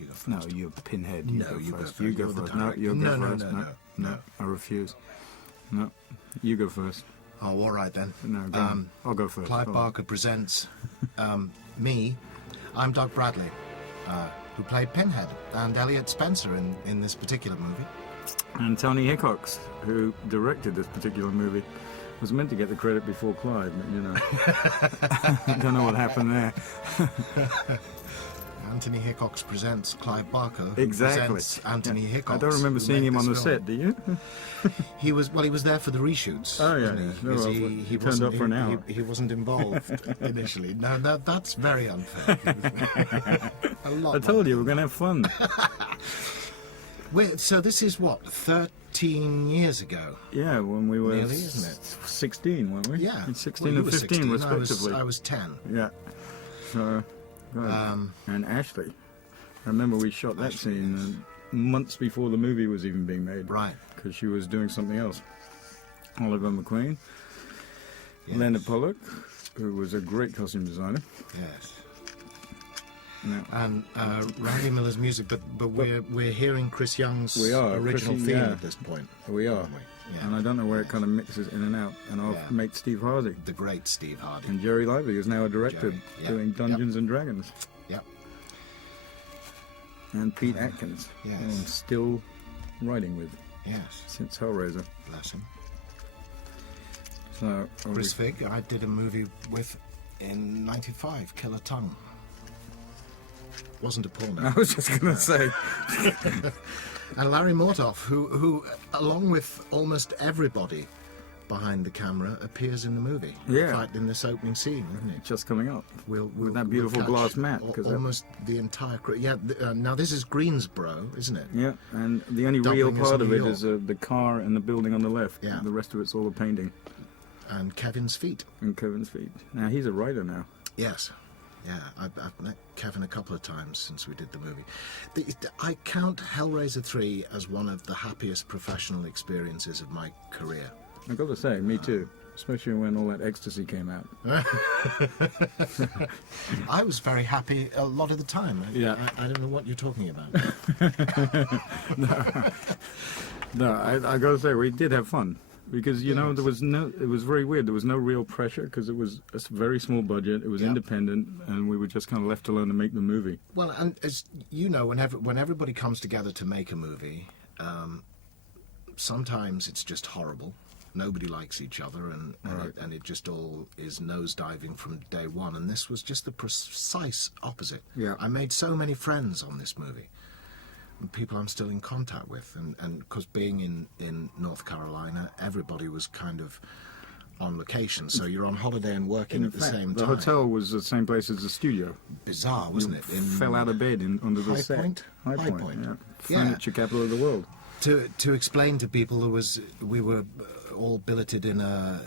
You go first. No, you're Pinhead. No, you go first. You go You're the first. No, director. you go No, first. No, I refuse. No, you go first. Oh, all right then. No, go on. I'll go first. Clive Go on. Barker presents me. I'm Doug Bradley, who played Pinhead, and Elliot Spencer in this particular movie. And Tony Hickox, who directed this particular movie, was meant to get the credit before Clive, but you know, I don't know what happened there. Anthony Hickox presents Clive Barker, who Exactly. presents Anthony Hickox. I don't remember who seeing made him on the this set. film. Do you? He was there for the reshoots. Oh, yeah, wasn't he? yeah. Because No, well, he turned wasn't- up for an hour. He wasn't involved initially. No, that's very unfair. A lot. I told you we're going to have fun. So this is what, 13 years ago? Yeah, when we were Nearly, isn't it? 16, weren't we? Yeah. 16 Well, you and were 15 16, respectively. I was 10. Yeah. So, good. And Ashley. I remember we shot that Ashley, scene yes. months before the movie was even being made. Right. Because she was doing something else. Oliver McQueen. Yes. Leonard Pollock, who was a great costume designer. Yes. Yeah. And Randy Miller's music, but we're hearing Chris Young's We are, original Chris- theme yeah. at this point. We are. aren't we? Yeah. And I don't know where it kind of mixes in and out. And our Yeah. mate Steve Hardy. The great Steve Hardy. And Jerry Lively, who's now a director Jerry, yeah. doing Dungeons and Dragons. Yep. And Pete Atkins, Yes. who I'm still writing with Yes. since Hauleraser. Bless him. So, Chris Figg, I did a movie with in '95, Killer Tongue. Wasn't a porno. I was just going to say, And Larry Mortoff, who, along with almost everybody behind the camera, appears in the movie. Yeah. In fact, in this opening scene, isn't it? just coming up. With that beautiful glass mat, 'cause that- almost the entire crew. Yeah. Now this is Greensboro, isn't it? Yeah, and the only Doubling real as part New of it York. is the car and the building on the left. Yeah. The rest of it's all a painting. And Kevin's feet. And Kevin's feet. Now, he's a writer now. Yes. Yeah, I've met Kevin a couple of times since we did the movie. I count Hellraiser 3 as one of the happiest professional experiences of my career. I've got to say, me too. Especially when all that ecstasy came out. I was very happy a lot of the time. Yeah. I don't know what you're talking about. No, I got to say, we did have fun. Because, you know, it was very weird. There was no real pressure because it was a very small budget. It was independent, and we were just kind of left alone to make the movie. Well, and as you know, when everybody comes together to make a movie, sometimes it's just horrible. Nobody likes each other, and it just all is nosediving from day one. And this was just the precise opposite. Yeah. I made so many friends on this movie. People I'm still in contact with, and because being in North Carolina, everybody was kind of on location, so you're on holiday and working at the same the time. hotel was the same place as the studio. Bizarre, wasn't it? Fell out of bed under the High set. Point? High High Point, Point. yeah. Yeah. Furniture capital of the world. To explain to people, we were all billeted in a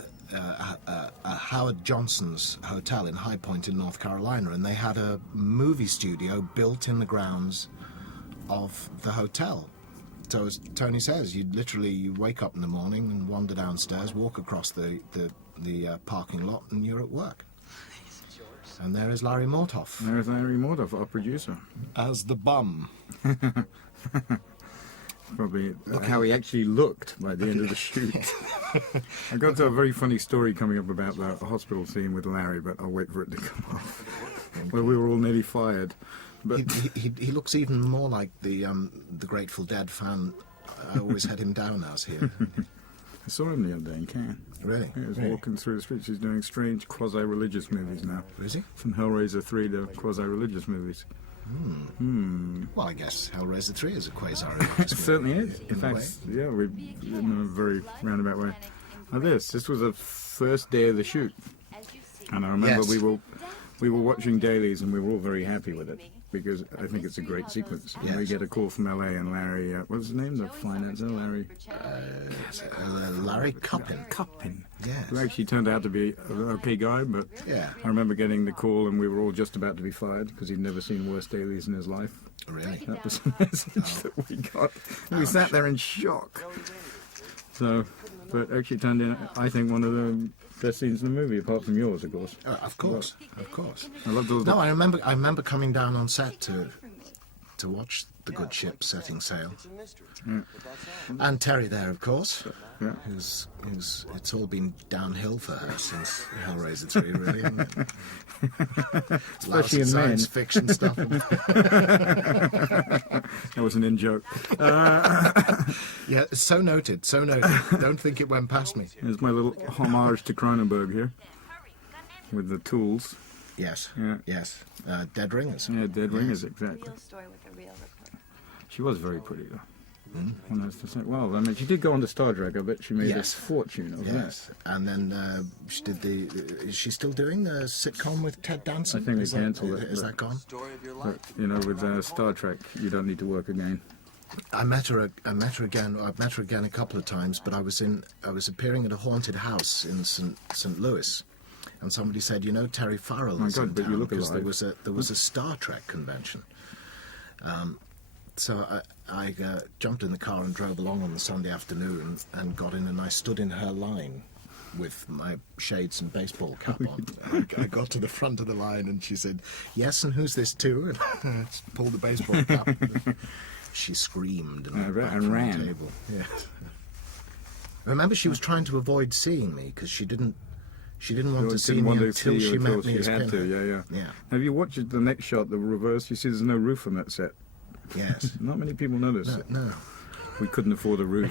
Howard Johnson's hotel in High Point in North Carolina, and they had a movie studio built in the grounds of the hotel. So as Tony says, you wake up in the morning and wander downstairs, walk across the parking lot, and you're at work. And there is Larry Mortoff There's Larry Mordoff, our producer. as the bum. Probably how he actually looked by the end of the shoot. I got to a very funny story coming up about the hospital scene with Larry, but I'll wait for it to come off. Where we were all nearly fired. But He looks even more like the Grateful Dead fan I always had him down as here. I saw him the other day in Cannes. Really? He was Really? walking through the streets. He's doing strange quasi-religious movies now. Is he? From Hellraiser 3 to quasi-religious movies. Well, I guess Hellraiser 3 is a quasi-religious It certainly is. in In a fact, way. yeah, in a very roundabout way. Now this was the first day of the shoot. And I remember Yes. we were watching dailies and we were all very happy with it. Because I think it's a great sequence. And we Yes. get a call from LA and Larry, what's his name? The financer, Larry Larry Cuppin. Cuppin. Yes. Who actually turned out to be an okay guy, but Yeah. I remember getting the call and we were all just about to be fired because he'd never seen worse dailies in his life. Really? That was the message that we got. We sat there in shock. So, but actually turned in, I think, one of the best scenes in the movie, apart from yours, of course. Of course, of course. I loved all No, I remember coming down on set to to watch the good ship setting sail. It's a mystery. And Terry there, of course, Yeah. who's it's all been downhill for her since Hauleraser 3, really, hasn't it? Especially in science men. fiction stuff. That was an in-joke. Yeah, so noted, so noted. Don't think it went past me. Here's my little homage to Cronenberg here, with the tools. Yes, Yeah. yes. Dead ringers. Yeah, dead ringers, exactly. Real story with a real reporter. She was very pretty, though. One has to say. Well, I mean, she did go on to Star Trek. I bet she made Yes. a fortune of Yes, and then she did the. Is she still doing the sitcom with Ted Danson? I think they Is that- cancelled it, Is but- that gone? Story of your that. life. But, you know, with Star Trek, you don't need to work again. I met her again. I've met her again a couple of times, but I was appearing at a haunted house in St. Louis, and somebody said, "You know, Terry Farrell My is God, in but you town look because alive." there was a Star Trek convention." So I jumped in the car and drove along on the Sunday afternoon and got in, and I stood in her line with my shades and baseball cap on. I got to the front of the line, and she said, "Yes, and who's this to?" And I pulled the baseball cap. She screamed and, went back and from ran. the table. Yes. Remember, she was trying to avoid seeing me because she didn't want to see Didn't me want to until see you she until met me she as had to. Pinhead. Yeah. Yeah. Have you watched the next shot, the reverse? You see, there's no roof on that set. Yes. Not many people notice. No. We couldn't afford a roof.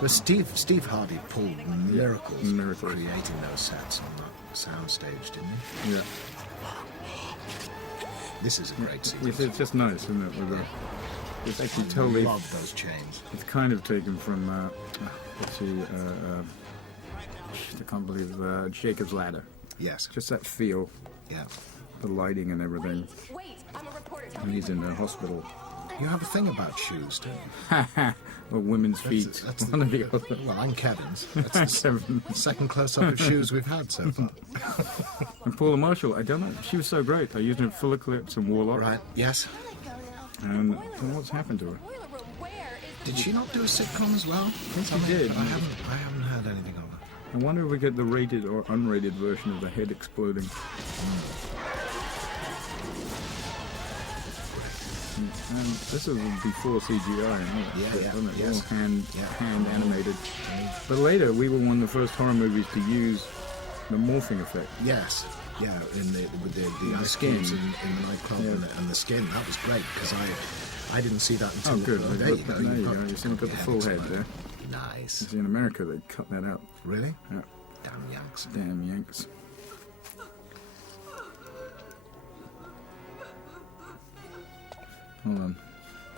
But Steve Hardy pulled miracles, Miracles. creating those sets on that soundstage, didn't he? Yeah. This is a great It's, sequence. it's just nice, isn't it? With it's actually I totally. love those chains. It's kind of taken from. Let's see. I can't believe Jacob's Ladder. Yes. Just that feel, Yeah. the lighting and everything. Wait, I'm a reporter. And he's in the hospital. You have a thing about shoes, don't you? Or women's feet. That's One or the other. Well, I'm Kevin's. That's the second close-up of shoes we've had so far. And Paula Marshall, I don't know. She was so great. I used her in Full Eclipse and Warlock. Right. Yes. And what's happened to her? Boiler room, where is Did she not do a sitcom as well? I think she did. I haven't heard anything of her. I wonder if we get the rated or unrated version of the head exploding. And this was before CGI, wasn't it? Yes. All hand Yeah. animated. But later, we were one of the first horror movies to use the morphing effect. Yes. Yeah, with the ice skin. cubes in the nightclub Yeah. and the skin. That was great because I didn't see that until. Oh, good. Well, there you go. There you got go. You see, we've got the full head there. Nice. See, in America, they cut that out. Really? Yeah. Damn Yanks. Damn Yanks. Hold on.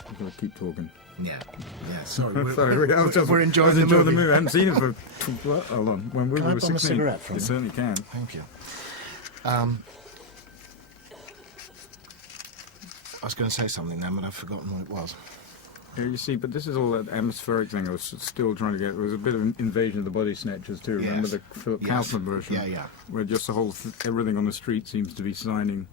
I've got to keep talking. Yeah. Yeah. Sorry. Sorry, we're enjoying the the movie. movie. I haven't seen it for. What? Hold on. When we Can I were bum a 16. cigarette from You you? certainly can. Thank you. I was going to say something then, but I've forgotten what it was. Yeah, you see, but this is all that atmospheric thing I was still trying to get. It was a bit of an invasion of the body snatchers too. Remember Yes. the Philip Yes. Kaufman version? Yeah. Where just the whole everything on the street seems to be signing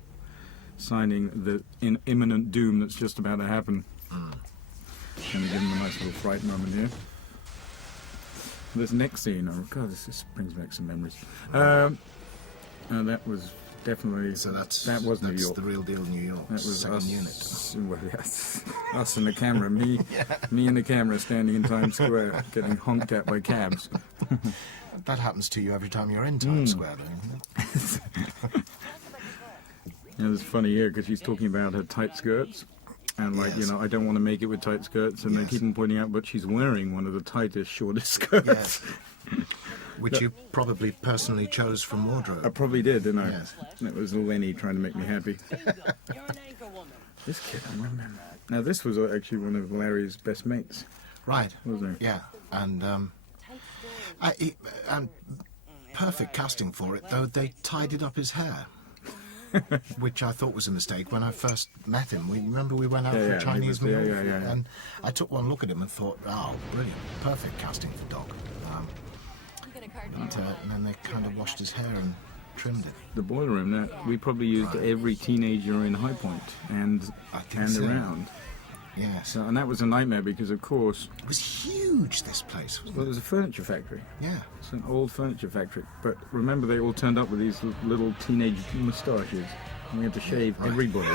the imminent doom that's just about to happen. And give them a nice little fright moment here. This next scene, oh god, this brings back some memories. That was definitely So that was New York. the real deal New York. That was second us, unit. Well, yes, us and the camera. Me and the camera standing in Times Square, getting honked at by cabs. That happens to you every time you're in Times Square, though, isn't it? And it's funny here because she's talking about her tight skirts. And Yes. I don't want to make it with tight skirts. And they Yes. keep on pointing out, but she's wearing one of the tightest, shortest skirts. Yes. Which you probably personally chose from wardrobe. I probably did, didn't I? Yes. That was Lenny trying to make me happy. You're an anchor woman. This kid, I remember. Now, this was actually one of Larry's best mates, Right. wasn't it? Yeah. And and perfect casting for it, though they tidied up his hair. Which I thought was a mistake when I first met him. We went out Yeah, for yeah, a Chinese he was- meal, yeah, yeah, yeah. and I took one look at him and thought, "Oh, brilliant, perfect casting for Doc." You get a card And then they kind of washed his hair and trimmed it. The boiler room, that we probably used every teenager in High Point and I think so. around. Yes, So, and that was a nightmare because, of course, it was huge. This place, wasn't well, it it? was a furniture factory. Yeah, It's an old furniture factory. But remember, they all turned up with these little teenage moustaches. We had to shave everybody.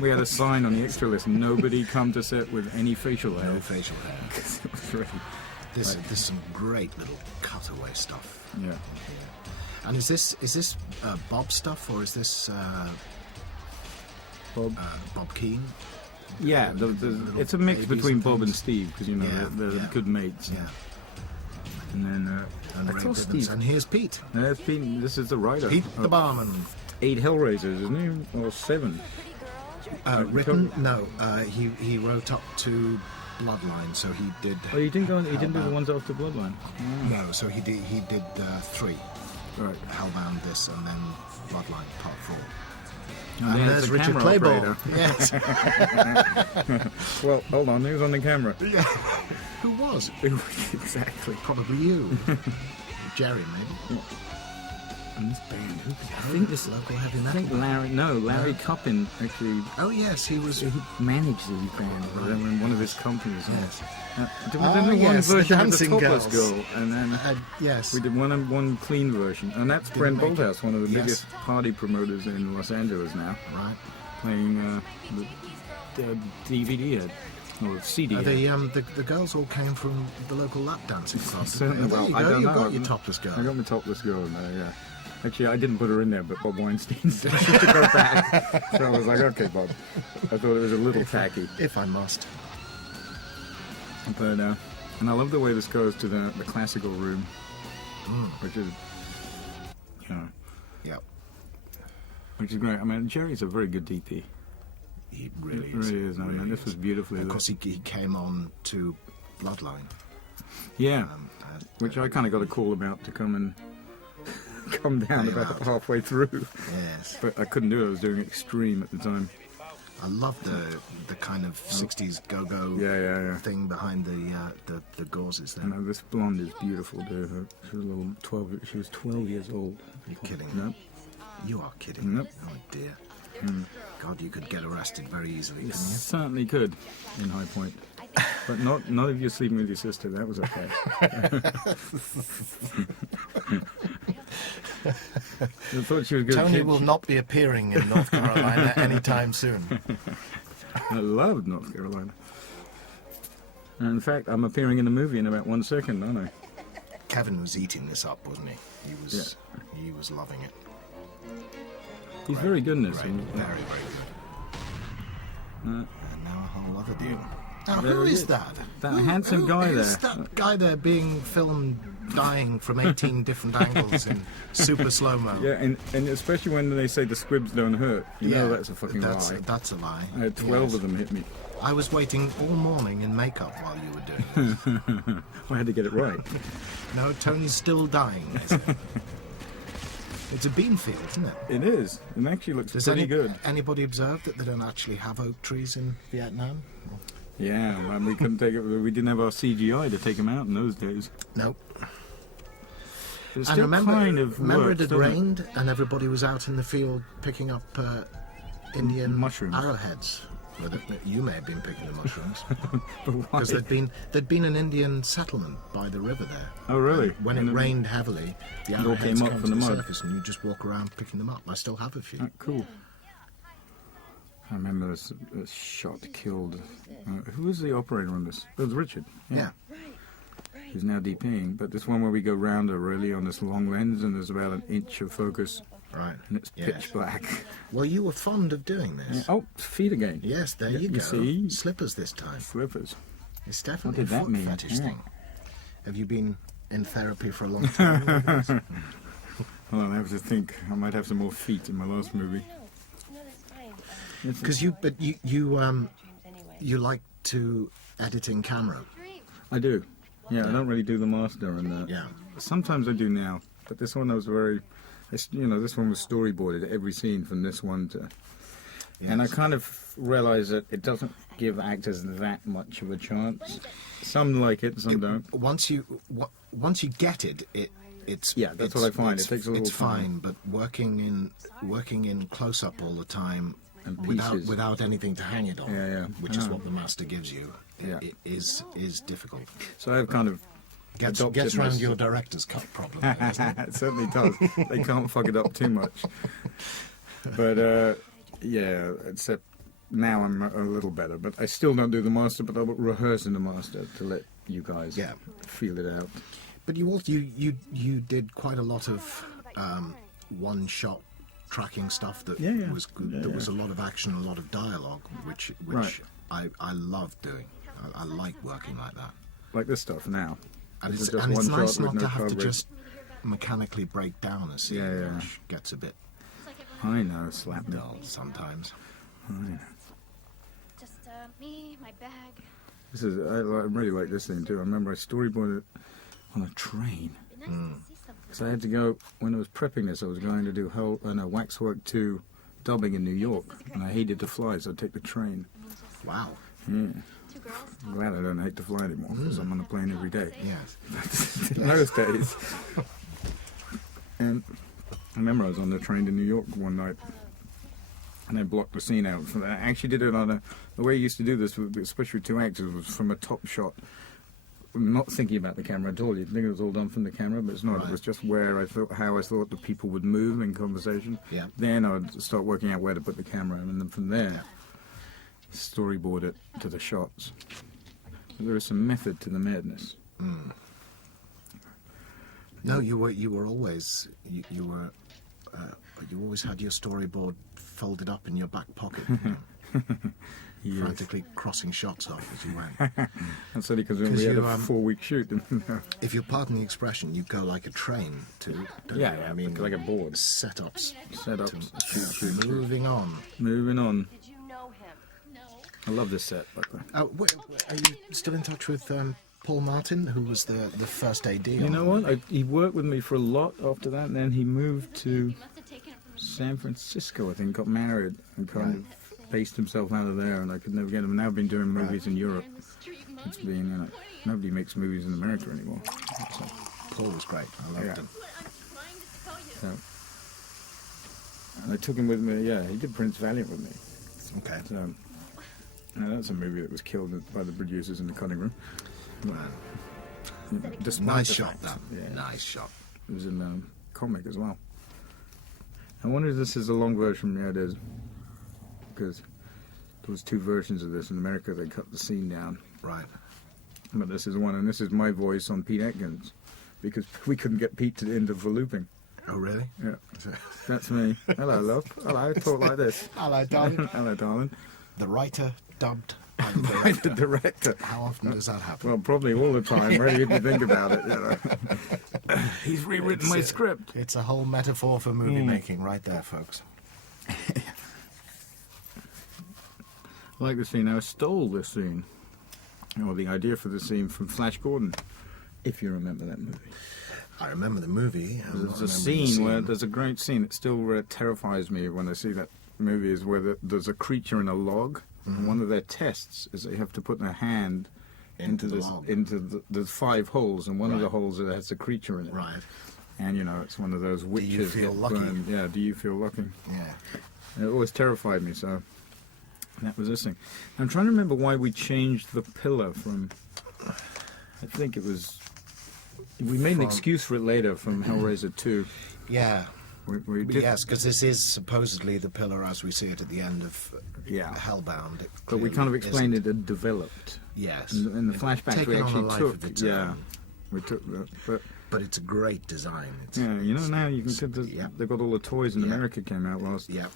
We had a sign on the extra list: nobody come to set with any facial hair. No facial hair. It was really, There's some great little cutaway stuff. yeah. And is this Bob stuff, or is this Bob. Bob Keane? Yeah, it's a mix babies between and Bob and things. Steve because you know Yeah, they're yeah. good mates. Yeah. And then And I Ray saw Bibbins. Steve. And here's Pete. This is the writer. Pete the of barman. 8 Hellraisers, isn't he? Or 7? Written? No. He wrote up to Bloodline, so he did. Oh, he didn't go. He didn't do the Hellbound. ones after Bloodline. No, so he did 3. Right. Hellbound, this, and then Bloodline Part 4. And And there's there's the Richard camera Claiborne. operator. Yes. Well, hold on. Who's on the camera? Who was? Exactly. Probably you. Jerry, maybe. And this band. Who, I Oh, think this. local heavy I metal. think Larry Cuppin actually Oh yes, he was. managed his band in one of his companies. Yes. There Oh, was only one yes, the version of the Dancing Topless Girls. Girl, and then Yes. we did one clean version, and that's Brent make it. Bolthouse, one of the Yes. biggest party promoters in Los Angeles now, Right. playing the DVD head or CD head. The girls all came from the local lap dancing club. Certainly. There Well, you I go. don't You know. got your topless girl. I got my Topless Girl in there, yeah. Actually, I didn't put her in there, but Bob Weinstein said she should go back. So I was like, okay, Bob. I thought it was a little tacky. If I must. But, and I love the way this goes to the classical room, which is, you know, Yeah. which is great. I mean, Jerry's a very good DP. He really It is. really is. I mean, this was beautifully Of lit. course, he came on to Bloodline. Yeah, Uh, which I kind of got a call about to come and come down about halfway through. Yes. But I couldn't do it. I was doing Extreme at the time. I love the kind of 60s go-go Yeah. thing behind the gauzes there. And this blonde is beautiful, dude. She was a little 12. She was 12 years old. You're kidding. No, You are kidding. Nope. Oh dear. God, you could get arrested very easily, you couldn't you? certainly could in High Point, but not if you're sleeping with your sister. That was okay. I thought she was good. Tony will not be appearing in North Carolina anytime soon. I loved North Carolina. And in fact, I'm appearing in the movie in about 1 second, aren't I? Kevin was eating this up, wasn't he? He was loving it. He's very good in this. Great. one. Very, very good. And now a whole other deal. Now, There who he is is. that? That handsome guy Who's there. that guy there being filmed dying from 18 different angles in super slow-mo? Yeah, and especially when they say the squibs don't hurt, you know that's a fucking lie. That's a lie. I had 12 Yes. of them hit me. I was waiting all morning in makeup while you were doing it. I had to get it right. No, Tony's still dying. It's a bean field, isn't it? It is. It actually looks Does pretty good. anybody observe that they don't actually have oak trees in Vietnam? Yeah, and we couldn't take it. We didn't have our CGI to take them out in those days. Nope. It was And still remember, kind of remember worked, it had doesn't rained and everybody was out in the field picking up Indian Mushrooms. arrowheads. Well, you may have been picking the mushrooms But why? because there'd been an Indian settlement by the river there. Oh, really? And when And it then- rained heavily, the all arrowheads came up came from to the the mud. surface, and you just walk around picking them up. I still have a few. Oh, cool. I remember this shot killed. Who was the operator on this? It was Richard. Yeah. Who's now DPing. But this one where we go rounder really on this long lens and there's about an inch of focus Right. and it's Yes. pitch black. Well, you were fond of doing this. Oh, feet again. Yes, there Yeah, you you go. see? Slippers this time. Slippers. It's definitely What did a that foot mean? fetish Yeah. thing. Have you been in therapy for a long time? Well, I have to think. I might have some more feet in my last movie. No, that's fine. Because you like to edit in camera. I do. Yeah, I don't really do the master and that. Yeah. Sometimes I do now, but this one I was very, this one was storyboarded every scene from this one to, and I Yes. kind of realised that it doesn't give actors that much of a chance. Some like it, some don't. Once you get it, it's Yeah, that's what I find. It's, It takes a little it's fine, but working in close up all the time And without pieces. without anything to hang it on, Yeah. which is Ah. what the master gives you, Yeah. it is difficult. So I've kind of Gets adopted around most your of- director's cut problem. Doesn't it? It certainly does. They can't fuck it up too much. But Yeah, except now I'm a little better, but I still don't do the master, but I'll rehearse in the master to let you guys feel it out. But you did quite a lot of one-shot tracking stuff that was good. There was a lot of action, a lot of dialogue, which Right. I love doing. I like working like that. Like this stuff now. And This it's, is just and it's one nice shot with not to no have to coverage. just mechanically break down a scene, Yeah. which gets a bit I know, slap me. dull sometimes. Just me, my bag. I really like this thing too. I remember I storyboarded it on a train. Nice to see something. So I had to go, when I was prepping this, I was going to do Waxwork 2 dubbing in New York, and I hated to fly, so I'd take the train. Wow. Yeah. Two girls. I'm glad I don't hate to fly anymore, because I'm on a plane every day. Yes. In those days. And I remember I was on the train to New York one night, and I blocked the scene out. I actually did it on the way I used to do this, especially with 2 actors, was from a top shot. Not thinking about the camera at all. You'd think it was all done from the camera, but it's not. Right. It was just how I thought the people would move in conversation. Yeah. Then I would start working out where to put the camera, and then from there, storyboard it to the shots. There is some method to the madness. No, you were always you always had your storyboard folded up in your back pocket, Yes. frantically crossing shots off as you went. That's only because 'Cause we had you, a 4-week shoot. If you'll pardon the expression, you go like a train too. Don't Yeah, you? yeah, I mean, like a board. setups. Set up, shoot. Moving on. Moving on. Did you know him? No. I love this set, by the way. Are you still in touch with Paul Martin, who was the first AD? You know what? He worked with me for a lot after that, and then he moved to Must have taken it from San Francisco, I think, got married, and kind of based himself out of there, and I could never get him. Now I've been doing movies in Europe. the street. It's been, nobody makes movies in America anymore. So, Paul was great. I loved Yeah. him. I'm trying to tell you. so. And I took him with me, he did Prince Valiant with me. Okay. So, that's a movie that was killed by the producers in the cutting room. Despite Nice the shot, fact- that. Yeah. Nice shot. It was in the comic as well. I wonder if this is a long version. Yeah, it is. Because there was 2 versions of this. In America, they cut the scene down. Right. But this is one, and this is my voice on Pete Atkins. Because we couldn't get Pete to the end of the looping. Oh, really? Yeah, that's me. Hello, love. Hello, I talk like this. Hello, darling. Hello, darling. The writer dubbed by the By director. the director. How often does that happen? Well, probably all the time, really, if you think about it. He's rewritten my script. It's a whole metaphor for movie making right there, folks. I like the scene. I stole this scene, or the idea for the scene from Flash Gordon, if you remember that movie. I remember the movie. I'm not There's a remembering the scene where there's a great scene that still terrifies me when I see that movie. Is where there's a creature in a log, and one of their tests is they have to put their hand Into the this log. into the 5 holes, and one of the Right. holes has a creature in it. Right. And it's one of those you witches. feel that lucky? burn- Yeah. Do you feel lucky? Yeah. It always terrified me, so that was this thing. I'm trying to remember why we changed the pillar from. I think it was. We made an From- excuse for it later from Hauleraser 2. Yeah. We did, Yes, because this is supposedly the pillar as we see it at the end of Yeah. Hellbound. It but we clearly kind of explained isn't. it had developed. Yes. In the It- flashbacks taken we on a actually life took. of its Yeah. own. We took that. But it's a great design. It's, Yeah, now you can see yeah. they've got all the toys in Yeah. America came out last. Yeah.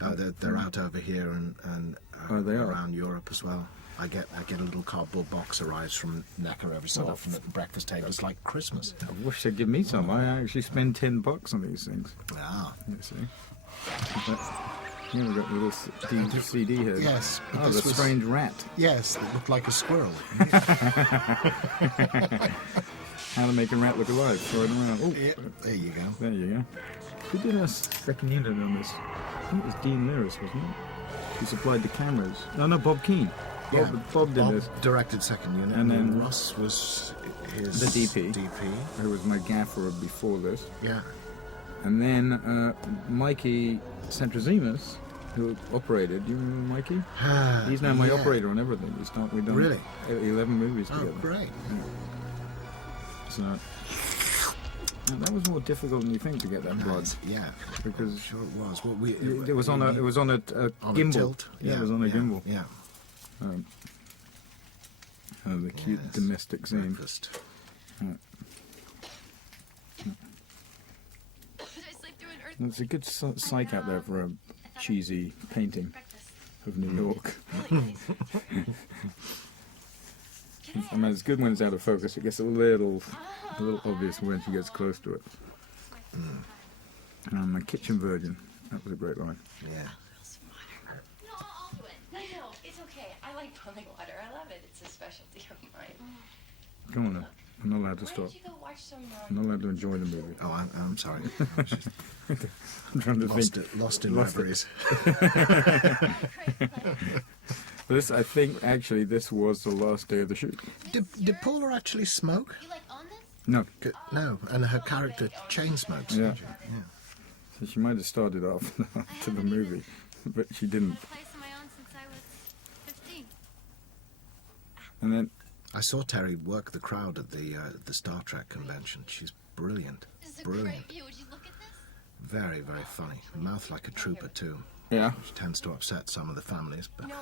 They're out over here and Oh, they are? around Europe as well. I get a little cardboard box arrives from Necker every so often at the breakfast table. It's like Christmas. I wish they'd give me some. I actually spend $10 on these things. Ah. You see. Here we've got a little CD here. Yes, but Oh, this the was- strange rat. Yes, it looked like a squirrel. How to make a rat look alive. Throw it around. Oh, Yeah, there you go. there you go. Who did a second unit on this? I think it was Dean Lewis, wasn't it? Who supplied the cameras. No, Bob Keane. Bob did this. directed second unit, And and then then Russ was his The DP. DP. Who was my gaffer before this. Yeah. And then Mikey Santrazimus, who operated. Do you remember Mikey? He's now my Yeah. operator on everything. We've done Really? 11 movies Oh, together. great. So And that was more difficult than you think to get that blood, Yeah, because sure it was. Well, it was on a on a gimbal. tilt. Yeah, it was on a gimbal. Yeah. The cute Yes. domestic scene. Breakfast. There's a good psych out there for a cheesy painting of New York. I mean, it's good when it's out of focus. It gets a little obvious when she gets close to it. A kitchen virgin. That was a great line. Yeah. No, I'll do it. I know. It's okay. I like pumping water. I love it. It's a specialty of mine. Come on then. I'm not allowed to Why stop. don't you go watch some... I'm not allowed to enjoy the movie. Oh, I'm sorry. I was just I'm trying to lost think. lost in Lost it. reveries. This, I think, actually, this was the last day of the shoot. Did Paula actually smoke? You like on this? No. No, and her character chain smokes. Yeah. didn't she? Yeah. So she might have started off to the movie, but she didn't. Place of my own since I was 15. And then, I saw Terry work the crowd at the Star Trek convention. She's brilliant. This is a Brilliant. great view. Would you look at this? Very, very funny. Mouth like a trooper, too. yeah, Which tends to upset some of the families, but No.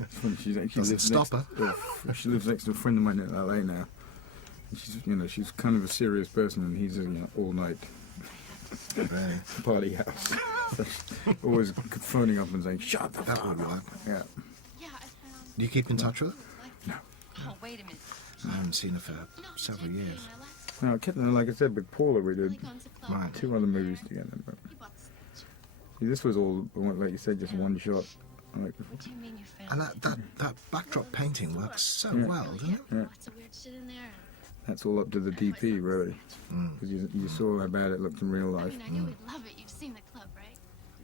it's funny, she actually Doesn't lives stop next. She lives next to a friend of mine in LA now. And she's kind of a serious person, and he's all night really, party house. So she's always phoning up and saying, "Shut the that fuck would up." work. Yeah. Yeah, Do you keep in touch with her? Oh, wait a minute. I haven't seen her for several years. No, I kept, like I said, with Paula, we did Right. 2 other movies together. But see, this was all, like you said, just one shot. Like, What do you mean you found And that backdrop painting works so Yeah. well, doesn't it? yeah, Lots of weird shit in there. that's all up to the DP, really. Because you saw how bad it looked in real I life. mean, I knew we'd love it. You've seen the club, right?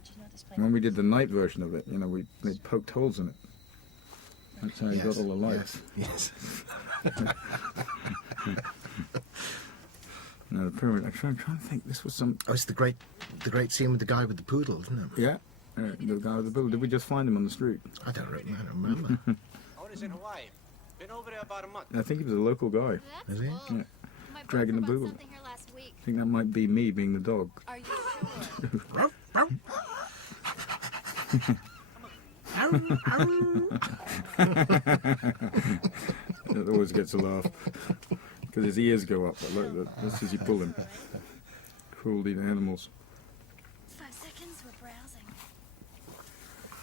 Did you know this place? When we did the night version of it, they poked holes in it. That's how you got all the lights. Yes. No, the pyramid. I'm trying to think. This was some. Oh, it's the great scene with the guy with the poodle, isn't it? Yeah, the guy with the bill. Did we just find him on the street? I don't remember. How is in Hawaii? Been over there about a month. I think he was a local guy. That's Is he? cool. Yeah. My Dragging the boyfriend boodle. bought something here last week. I think that might be me being the dog. Are you sure? It always gets a laugh because his ears go up. I like that. That's as you pull him. Cruelty to animals. 5 seconds, we're browsing.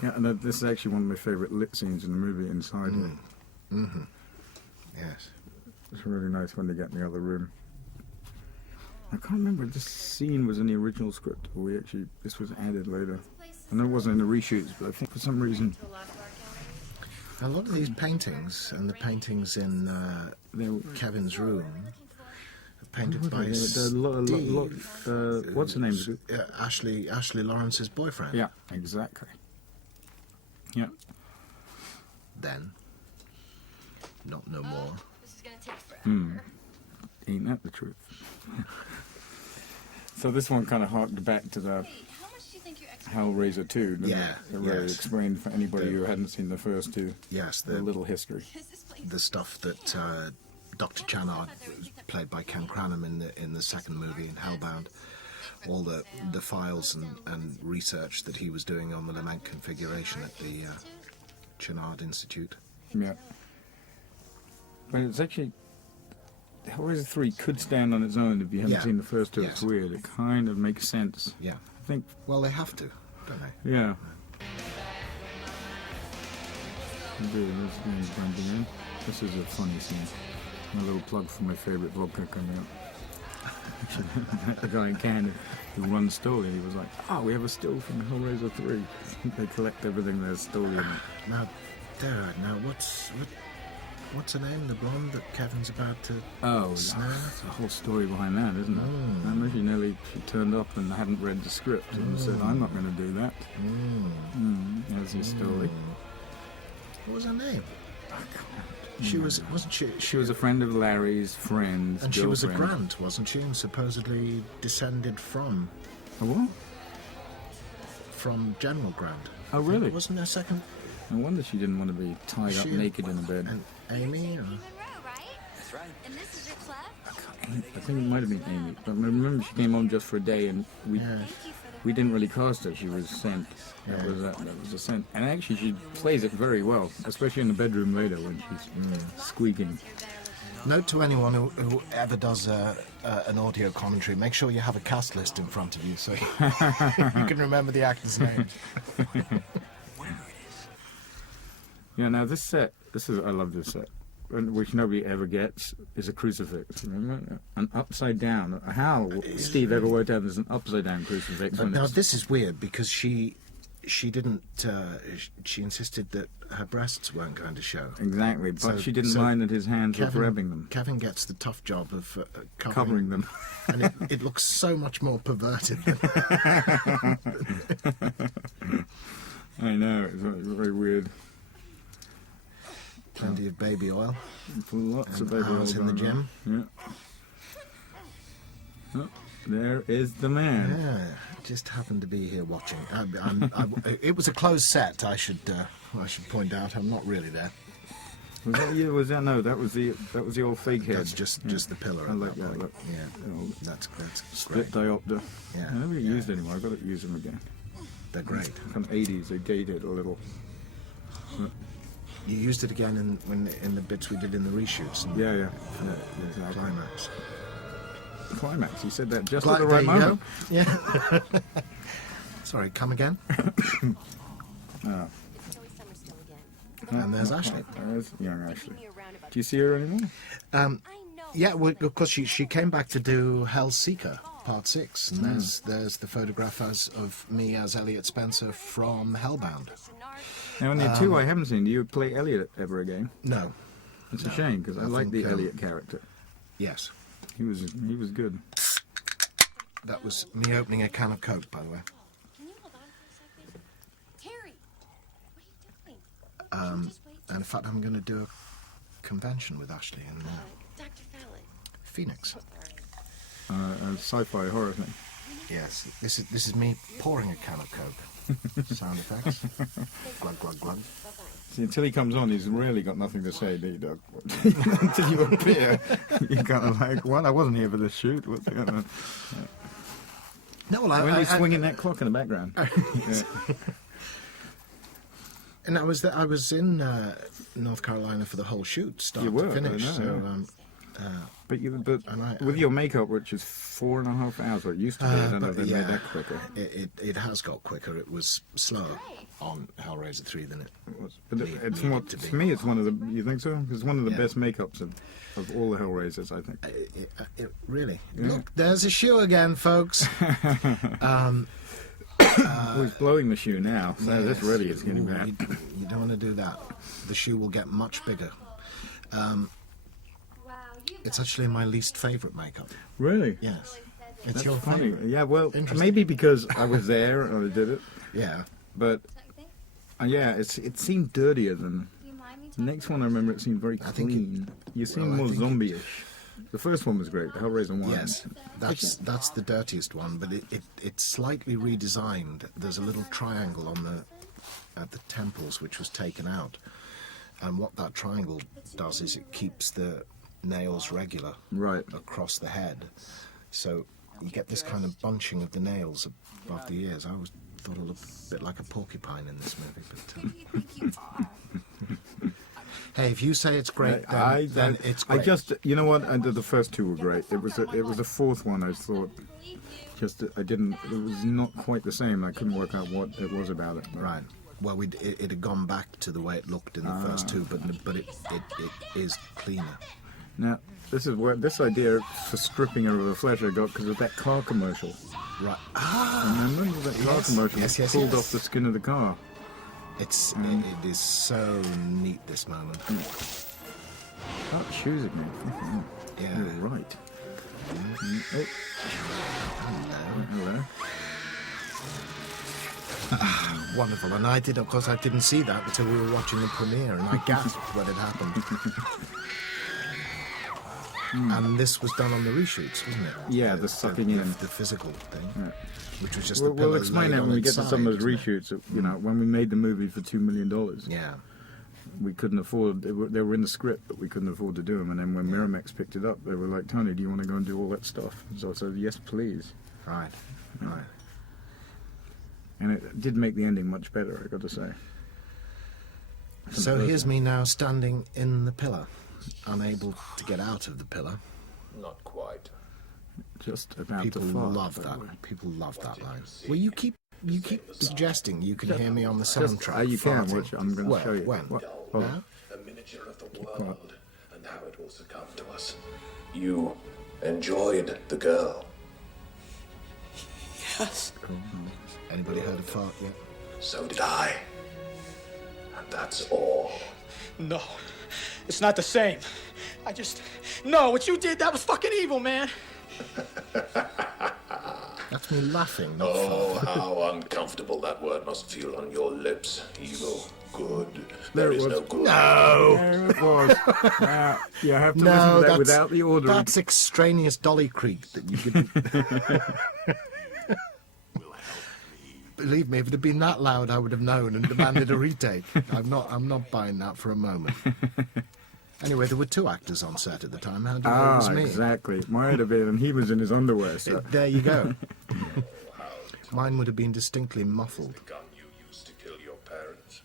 Yeah, and this is actually one of my favourite lit scenes in the movie. Inside here, Yes. it's really nice when they get in the other room. I can't remember if this scene was in the original script or this was added later. I know it wasn't in the reshoots, but I think for some reason A lot of these paintings and the paintings in Kevin's room are painted by Steve. What's her name? Ashley Lawrence's boyfriend. Yeah, exactly. Yeah. Then. Not no more. This is gonna take forever. Ain't that the truth? So this one kind of harked back to the Hey, how much do you think your ex... Hauleraser 2, didn't Yeah, it? It really yes. explained for anybody who hadn't seen the first two, Yes, a little history. Is this place? the stuff that Dr. Channard, played by Ken Cranham in the second movie in Hellbound, all the files and research that he was doing on the lament configuration at the Channard Institute. Yeah. But it's actually... Hellraiser 3 could stand on its own if you haven't Yeah. seen the first two. Yes. It's weird. It kind of makes sense. Yeah. I think, Well, they have to, don't they? yeah. This blending in. This is a funny scene. A little plug for my favourite vodka coming up. The guy in Canada who runs Stoli, he was like, "Oh, we have a still from Hellraiser 3." They collect everything there's Stoli in it. Now, Dara, what's her name? The blonde that Kevin's about to Oh, snare? there's a whole story behind that, isn't it? I remember she turned up and hadn't read the script and said, "I'm not going to do that." As his story. What was her name? She wasn't she? She was a friend of Larry's friend's And she was a girlfriend. Grant, wasn't she? And supposedly descended from A what? General Grant. Oh, really? Wasn't there a second? No wonder she didn't want to be tied up She- naked in a bed. And Amy? Or... Monroe, right? That's right. And this is your club? I think it might have been Amy. But I remember she came on just for a day, and we didn't really cast her. She was sent. That was a sent. And actually, she plays it very well, especially in the bedroom later when she's squeaking. Note to anyone who ever does an audio commentary, make sure you have a cast list in front of you so you can remember the actors' names. Yeah, now this set, I love this set, which nobody ever gets, is a crucifix. Remember? An upside down. How Steve ever worked out there's an upside down crucifix? Now this is weird because she didn't. She insisted that her breasts weren't going to show. Exactly, but she didn't mind that his hands were grabbing them. Kevin gets the tough job of Covering them. And it looks so much more perverted. I know, it's very weird. Plenty of baby oil. Lots of And baby oil hours in the going gym. on. Yeah. Oh, there is the man. Yeah, just happened to be here watching. It was a closed set. I should point out. I'm not really there. Was that you? Was that no? That was the old fake head. That's just the pillar. I like at that. point. Look. Yeah, Oh, that's split great. diopter. Yeah, I never get used anymore. I've got to use them again. They're great. From 80s, they dated a little. You used it again in the bits we did in the reshoots. And Yeah. the climax. Climax. You said that just Cli- at the right there you moment. go. Yeah. Sorry, come again. And there's Ashley. There's young Ashley. Do you see her anymore? Yeah, well, of course she came back to do Hell's Seeker Part 6, and there's the photograph of me as Elliot Spencer from Hellbound. Now, in the two I haven't seen, do you play Elliot ever again? No. It's a shame because I like the think, Elliot character. Yes. He was good. That was me opening a can of Coke, by the way. Can you hold on for a second? Harry, what are you doing? Just wait. And in fact, I'm going to do a convention with Ashley in Dr. Fallon. Phoenix. A sci-fi horror thing. Yes. This is me pouring a can of Coke. Sound effects. Glug, glug, glug. See, until he comes on, he's really got nothing to say, do you, Doug? Until you appear, you're kind of like, well, I wasn't here for this shoot. What's going on? No, well, When he's swinging that clock in the background. Yeah. And I was in North Carolina for the whole shoot, start You were, to finish. I know, So, But with your makeup, which is 4.5 hours, or it used to be, I don't know if they made that quicker. it has got quicker. It was slower on Hauleraser 3 than it was. But it's needed what, to be. for me, it's one of the. You think so? It's one of the Yeah. best makeups of all the Hellraisers, I think. It really. Look, there's a shoe again, folks. He's blowing the shoe now, so this really is getting bad. You don't want to do that. The shoe will get much bigger. It's actually my least favourite makeup. Really? Yes. It's That's your funny. favourite. Yeah, well, Interesting. maybe because I was there and I did it, Yeah. but yeah, it seemed dirtier than Do you mind me the talking next one. I remember it seemed very I think clean. You seemed well, I more think- zombie-ish. The first one was great, Hellraiser 1. Yes. That's the dirtiest one, but it's slightly redesigned. There's a little triangle at the temples which was taken out, and what that triangle does is it keeps the nails regular Right. across the head, so you get this kind of bunching of the nails above the ears. I always thought it looked a bit like a porcupine in this movie, but you think you are? hey, if you say it's great, then it's great. I just, you know what? The first two were great. It was the fourth one I thought. Just I didn't. It was not quite the same. I couldn't work out what it was about it. But Right. Well, it had gone back to the way it looked in the first two, but it is cleaner. Now, this is where this idea for stripping her of her flesh I got because of that car commercial. Right. Remember that car Yes. commercial? Yes, pulled yes. off the skin of the car. It is so neat, this moment. Oh, shoes again. Yeah. You're right. Oh, hello. Wonderful. And I didn't see that until we were watching the premiere, and I gasped when it happened. And this was done on the reshoots, wasn't it? Yeah, the sucking in. The physical thing, Yeah. which was just We'll, the pillow we'll explain laid that on when we its get to side, some of those wasn't it? reshoots. You know, when we made the movie for $2 million. Yeah. we couldn't afford. They were in the script, but we couldn't afford to do them. And then when Miramax picked it up, they were like, "Tony, do you want to go and do all that stuff?" So I said, "Yes, please." Right. Right. And it did make the ending much better, I got to say. So here's me now standing in the pillar, unable to get out of the pillar. Not quite. Just about People to fart. love that. People love that line. Well, you keep suggesting you can hear me on the soundtrack. You can. farting. Which I'm going to Well, show you. when? What? Oh, Now? A miniature of the world and how it will succumb to us. You enjoyed the girl. Yes. Anybody heard of fart yet? So did I. And that's all. No. It's not the same. No, what you did, that was fucking evil, man. That's me laughing, not Oh, farting. how uncomfortable that word must feel on your lips. Evil. Good. There There it is was. no good. There it was. You have to listen to that without the ordering. That's extraneous Dolly Creek that you didn't. Believe me, if it had been that loud, I would have known and demanded a retake. I'm not buying that for a moment. Anyway, there were 2 actors on set at the time. How do you know it was me? Exactly. It might have been, and he was in his underwear. So. There you go. Mine would have been distinctly muffled. The gun you used to kill your parents.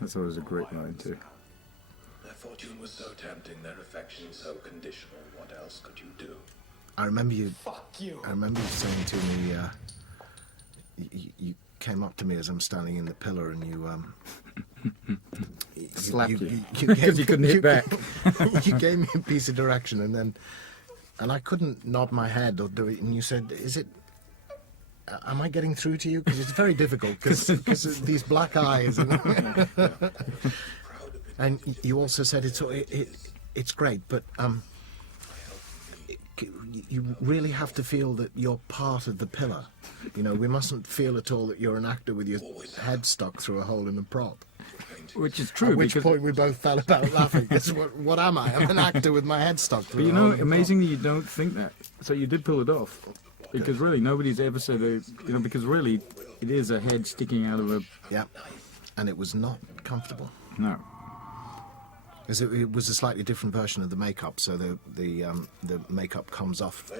That's always a great line too. Their fortune was so tempting, their affection so conditional. What else could you do? I remember you. Fuck you. I remember you saying to me. You came up to me as I'm standing in the pillar, and you Slapped you. because Because you couldn't hit back. You gave me a piece of direction, and I couldn't nod my head or do it. And you said, "Is it? Am I getting through to you? Because it's very difficult because these black eyes." And you also said it's great, but you really have to feel that you're part of the pillar. You know, we mustn't feel at all that you're an actor with your head stuck through a hole in a prop. Which is true. At which because, point we both fell about laughing. Because what am I? I'm an actor with my head stuck through but you a hole know, in a amazingly, you don't think that. So you did pull it off. Because really, nobody's ever said, because really, it is a head sticking out of a... prop. Yeah. And it was not comfortable. No. Because it was a slightly different version of the makeup, so the makeup comes off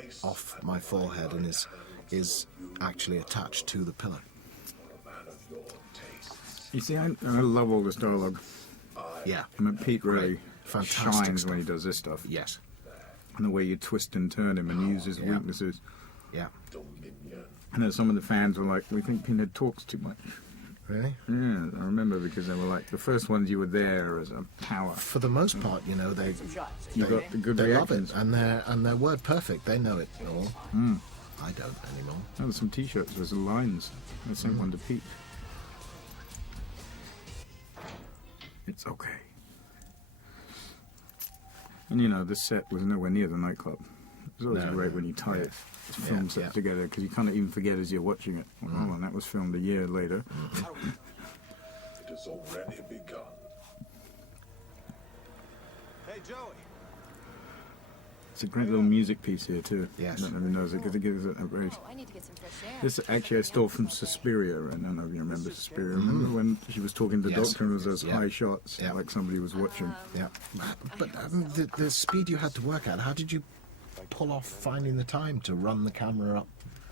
my forehead and is actually attached to the pillar. You see, I love all this dialogue. Yeah. I mean, Pete really Fantastic shines stuff. when he does this stuff. Yes. And the way you twist and turn him and use his Yeah. weaknesses. Yeah. And then some of the fans were like, "We think Pinhead talks too much." Really? Yeah, I remember because they were like, the first ones you were there as a power. For the most part, you know, they You got the good they love reactions. it, and they're word perfect. They know it all. I don't anymore. Oh, there's some t-shirts with some lines. I sent one to Pete. It's okay. And you know, this set was nowhere near the nightclub. It's always No, great no. when you tie it, film set yeah. together, because you kind of even forget as you're watching it. Well, hold on, that was filmed a year later. It has already begun. Hey, Joey. It's a great little music piece here too. Yes. I don't know if you knows it, because it gives it a very... Oh, I need to get some fresh air. This actually I stole from Suspiria. I don't know if you remember Suspiria. Remember when she was talking to the Yes. doctor and there was those Yeah. high shots, Yeah. like somebody was watching. Yeah. But the speed you had to work at, how did you pull off finding the time to run the camera up?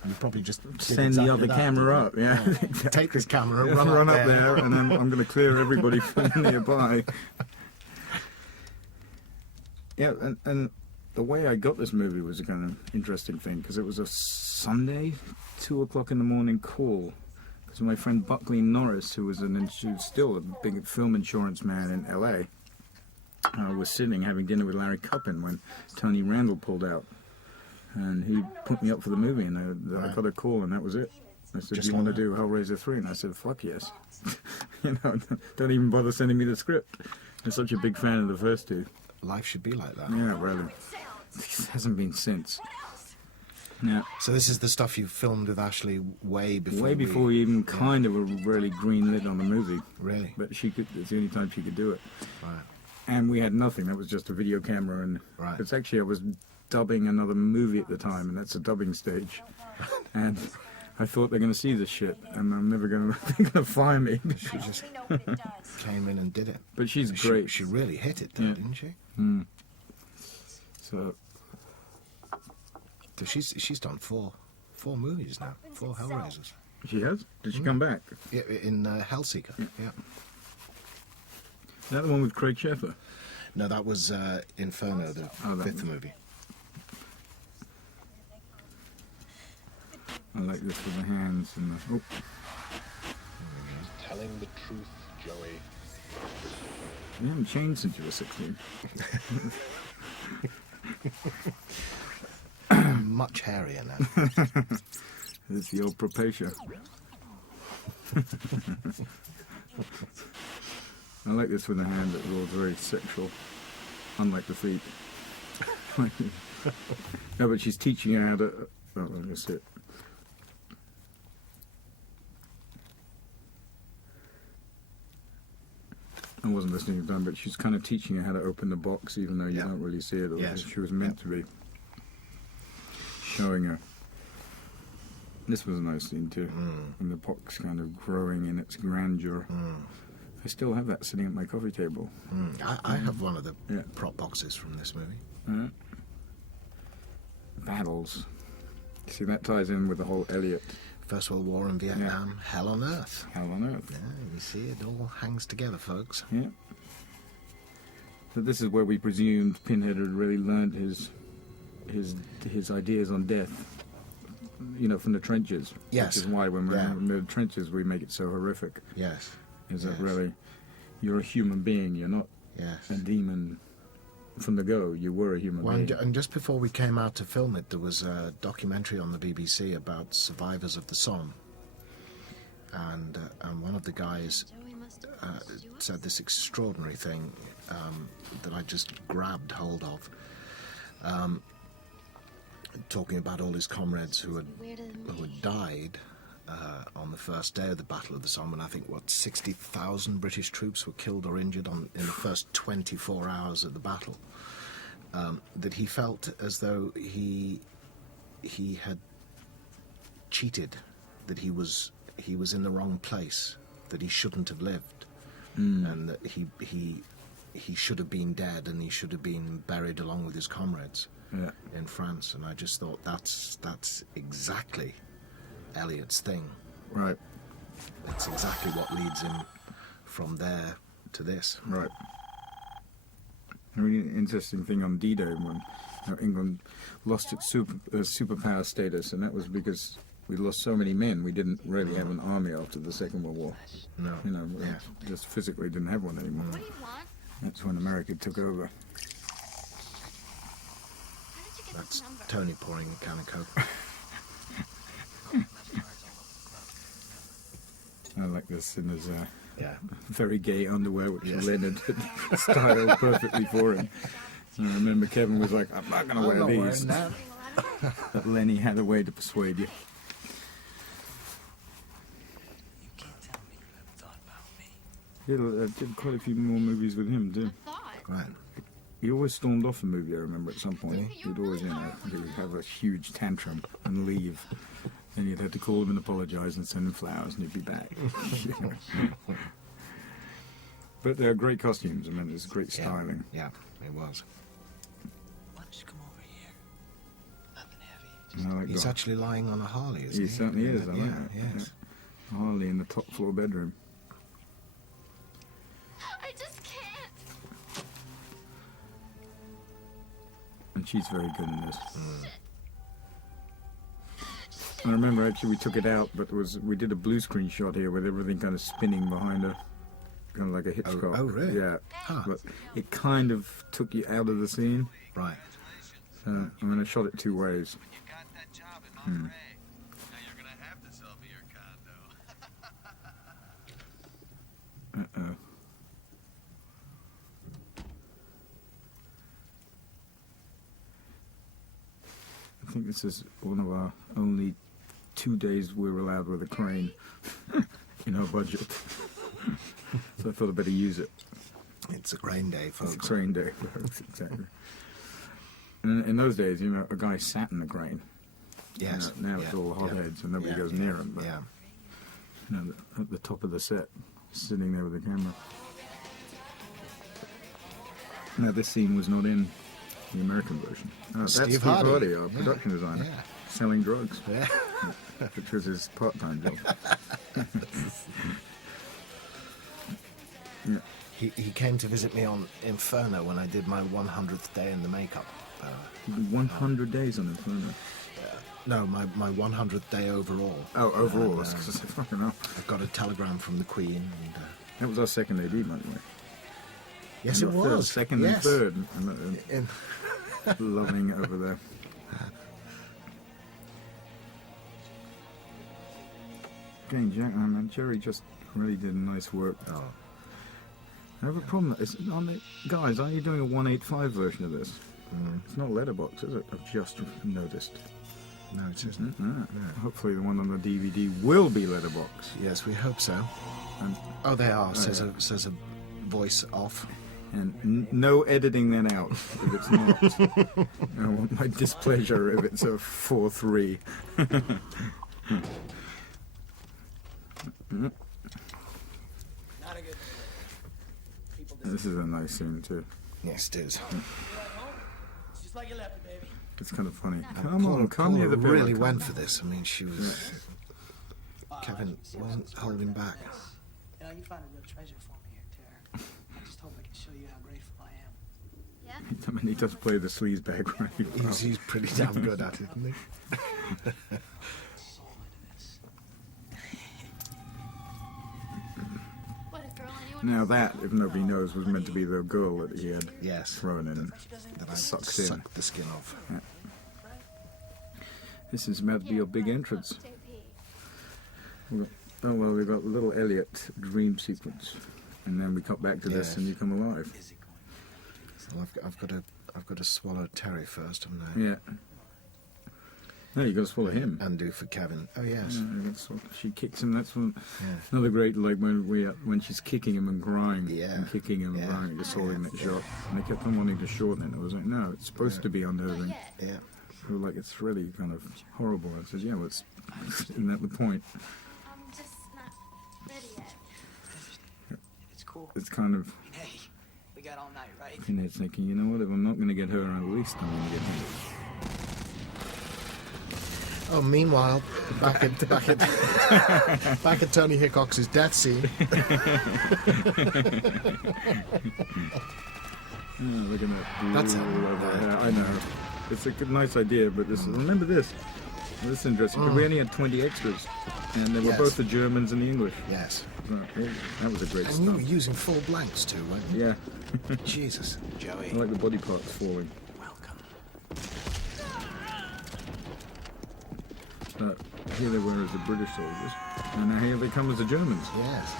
You probably just did Send exactly the other that, camera up, yeah. didn't you? Take this camera, Yeah, run up there, and then I'm going to clear everybody from nearby. Yeah, and the way I got this movie was a kind of interesting thing, because it was a Sunday, 2 o'clock in the morning call. Because my friend Buckley Norris, who's still a big film insurance man in LA, was sitting having dinner with Larry Cuppin when Tony Randall pulled out. And he put me up for the movie, and I got a call, and that was it. I said, Just "Do you want to like do Hauleraser 3?" And I said, "Fuck yes." You know, don't even bother sending me the script. I'm such a big fan of the first two. Life should be like that. Yeah, really. It hasn't been since. Yeah, So this is the stuff you filmed with Ashley way before. way before we even kind of were really green-lit on the movie. Really? But she could. It's the only time she could do it. Right. And we had nothing. That was just a video camera, and Right. it's actually I was dubbing another movie at the time, and that's a dubbing stage. And I thought they're going to see this shit, and I'm never going to. They're going to fire me. She just We know what it does. came in and did it. But she's great. She really hit it, though, Yeah. didn't she? So So she's done four movies now, 4 Hellraisers. she has. Did she come back? Yeah, in Hellseeker. Yeah. Is that the one with Craig Sheffer? No, that was Inferno, the Oh, that 5th one. movie. I like this with the hands and the. Oh, Telling the truth, Joey. you haven't changed since you were 16. Much hairier now. It's the old propatia. I like this with the hand. It was very sexual, unlike the feet. No, but she's teaching her how to. Oh, that's it. I wasn't listening to them, but she's kind of teaching her how to open the box, even though you Yeah. don't really see it. Or Yes. she was meant to be showing her. This was a nice scene too, and the box kind of growing in its grandeur. I still have that sitting at my coffee table. I have one of the Yeah. prop boxes from this movie. Battles. See, that ties in with the whole Elliot. First World War in Vietnam, Hell on Earth. Hell on Earth. Yeah, you see, it all hangs together, folks. Yeah. So this is where we presumed Pinhead had really learned his ideas on death. You know, from the trenches. Yes. Which is why when we're Yeah. in the trenches we make it so horrific. Yes. Is that Yes. really, you're a human being, you're not Yes. a demon from the go, you were a human Well, being. and just before we came out to film it, there was a documentary on the BBC about survivors of the Somme. And one of the guys Joey must have posted you up. said this extraordinary thing that I just grabbed hold of, talking about all his comrades who had died on the first day of the Battle of the Somme, and I think 60,000 British troops were killed or injured in the first 24 hours of the battle. That he felt as though he had cheated, that he was in the wrong place, that he shouldn't have lived, and that he should have been dead, and he should have been buried along with his comrades Yeah. in France. And I just thought that's exactly Elliot's thing. Right. That's exactly what leads him from there to this. Right. A really interesting thing on D-Day when England lost its superpower status, and that was because we lost so many men. We didn't really have an army after the Second World War. No. You know, we Yeah. just physically didn't have one anymore. What do you want? That's when America took over. How did you get That's this number? Tony pouring a can of Coke. I like this in his Yeah. very gay underwear, which Yes. Leonard had styled perfectly for him. And I remember Kevin was like, I'm not going to wear these. But Lenny had a way to persuade you. You can't tell me you haven't thought about me. I did quite a few more movies with him, too. Thought. Right. He always stormed off a movie, I remember, at some point. He'd always, he would have a huge tantrum and leave. And you'd have to call him and apologise and send him flowers and he'd be back. But they're great costumes. I mean, it's great styling. Yeah, it was. Why don't you come over here? Nothing heavy. And I like He's the- actually lying on a Harley, isn't He he? certainly is, I like Yeah, that. yes. Yeah. Harley in the top floor bedroom. I just can't. And she's very good in this. I remember actually we took it out, but we did a blue screen shot here with everything kind of spinning behind her, kind of like a Hitchcock. oh, really? Yeah. Huh. But it kind of took you out of the scene. Right. I mean, I shot it two ways. You got that job in Monterey. Now you're gonna have to sell me your condo. Uh-oh. I think this is one of our only 2 days we're allowed with a crane in our budget. So I thought I'd better use it. It's a crane day, It's a folks. crane day. Exactly. And in those days, a guy sat in the crane. Yes. Now it's Yeah, all yeah. hotheads and nobody Yeah, goes yeah, near them. But, Yeah. you know, at the top of the set, sitting there with the camera. Now this scene was not in the American version. That's Steve Hardy, our yeah, production designer, yeah. selling drugs, Yeah. which was his part-time job. Yeah. He came to visit me on Inferno when I did my 100th day in the makeup. 100 days on Inferno. No, my 100th day overall. Oh, overall, And, that's because I fucking know. I got a telegram from the Queen. And, That was our second AD, by the way. yes, it Not third, was. second Yes. and third. In- Loving it over there. Again, Jack, Jerry just really did nice work. Oh. I have a problem. Guys, are you doing a 185 version of this? It's not letterbox, is it? I've just noticed. No, it isn't. Hopefully the one on the DVD will be letterbox. Yes, we hope so. And, Oh, they are. Says a voice off. and no editing then out if it's not. I want my displeasure if it's a 4-3. Not a good people This is a nice scene too. Yes, it is. It's just like you left it, baby. It's kind of funny. And Come on, come near the pillar. really come. went for this. I mean, she was. Kevin wasn't holding back. You know, you find a real treasure for me here, Tara. I just hope I can show you how grateful I am. Yeah? I mean, he does play the sleaze bag right. He's pretty damn good at it, isn't he? Soul into this. What a girl anyone Now that, if nobody knows, was meant to be the girl that he had Yes. thrown in. That I Sucks in. sucked the skin off. This is about to be your big entrance. JP. Oh well, we've got little Elliot dream sequence, and then we cut back to this, Yes. and you come alive. Is it going? Well, I've got to swallow Terry first, haven't I? Yeah. No, you got to swallow him. And do for Kevin. Oh yes. Yeah, that's what, she kicks him. That's one. Yeah. Another great, like when she's kicking him and crying, Yeah. and kicking him and Yeah. crying, just holding that shot. And they kept on wanting to shorten it. I was like, no, it's supposed to be unnerving. Yeah. They were like, it's really kind of horrible. I said, yeah, well, isn't that the point? I'm just not ready yet. It's cool. It's kind of, Hey, we got all night, right? Pinhead's thinking, you know what? If I'm not going to get her, at least I'm going to get him. Oh, meanwhile, back at Tony Hickox's death scene. Oh, look at that. That's blue over there. I know. It's a good, nice idea, but this. Remember this. This is interesting. 'Cause we only had 20 extras, and they were Yes. both the Germans and the English. Yes. So, that was a great And you were stunt. using full blanks too, weren't you? Yeah, Jesus. I Joey, like the body parts falling. welcome. But here they were as the British soldiers, and now here they come as the Germans. Yes.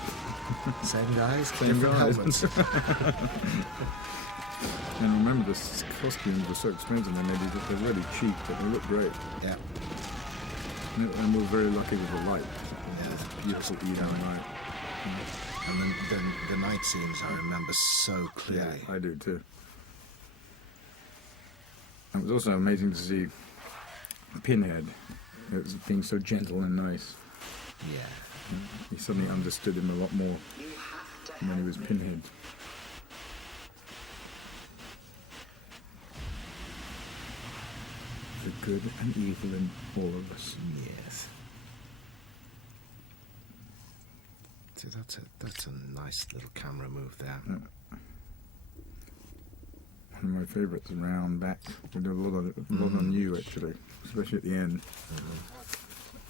Same guys, Same different guys. helmets. And remember, the costumes were so expensive, and they're really cheap, but they look great. Yeah. And we're very lucky with the light. Yeah. Beautiful evening light. And then the night scenes I remember so clearly. I do too. It was also amazing to see Pinhead. It was being so gentle and nice. Yeah. You suddenly understood him a lot more when he was Pinhead. The good and evil in all of us. Yes. See, that's a nice little camera move there. One of my favourites around back. We did a lot on you actually, especially at the end. I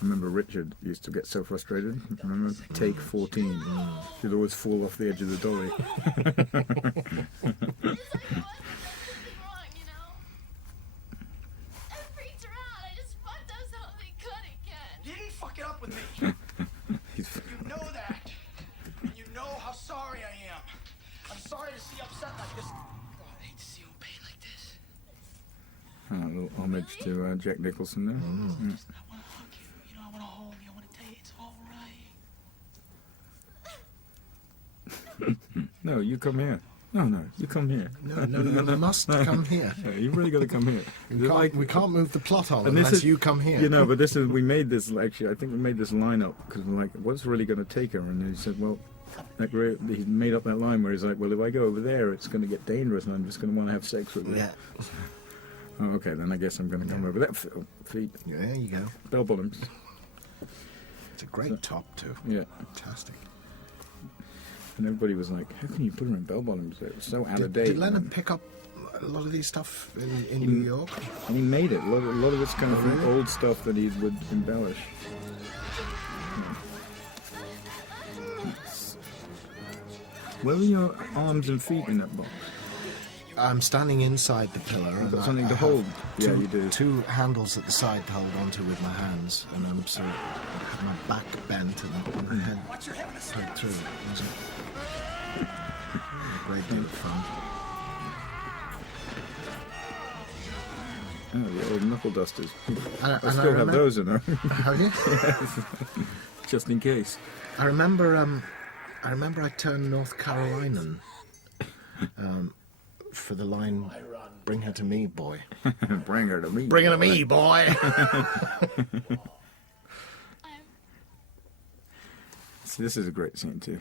remember Richard used to get so frustrated. Remember take 14. She'd always fall off the edge of the dolly. There's something wrong, you know? I freaked her out. I just fucked up something good again. You didn't fuck it up with me. He's, You know that. And you know how sorry I am. I'm sorry to see you upset like this. God, I hate to see you in pain like this. a little homage to Jack Nicholson there. I want to hug you. You know, I want to hold you. I want to tell you it's all right. No, you come here. No, you come here. No, you must come here. Yeah, you really got to come here. We can't move the plot on And this unless is- you come here. You know, but this is, we made this, actually, I think we made this line up, because we're like, what's really going to take her? And he said, well, like, he made up that line where he's like, well, if I go over there, it's going to get dangerous, and I'm just going to want to have sex with her. Yeah. Oh, okay, then I guess I'm going to come over that feet. Yeah, there you go. Bell bottoms. It's a great top too. Yeah. Fantastic. And everybody was like, how can you put her in bell bottoms? It was so out of date. Did Leonard pick up a lot of these stuff in New York? And he made it. A lot of it's kind of from old stuff that he would embellish. Where were your arms and feet in that box? I'm standing inside the pillar. You've got and something I to have hold. Yeah, two, you do. Two handles at the side to hold onto with my hands, and I'm sort of have my back bent and my head poked through. It was a great deal of fun. Oh, the old knuckle dusters. And I I still have remember- those in there, Have you? just in case. I remember I turned North Carolinian for the line, "Bring her to me, boy." Bring her to me. Bring her to me, boy. See, this is a great scene too.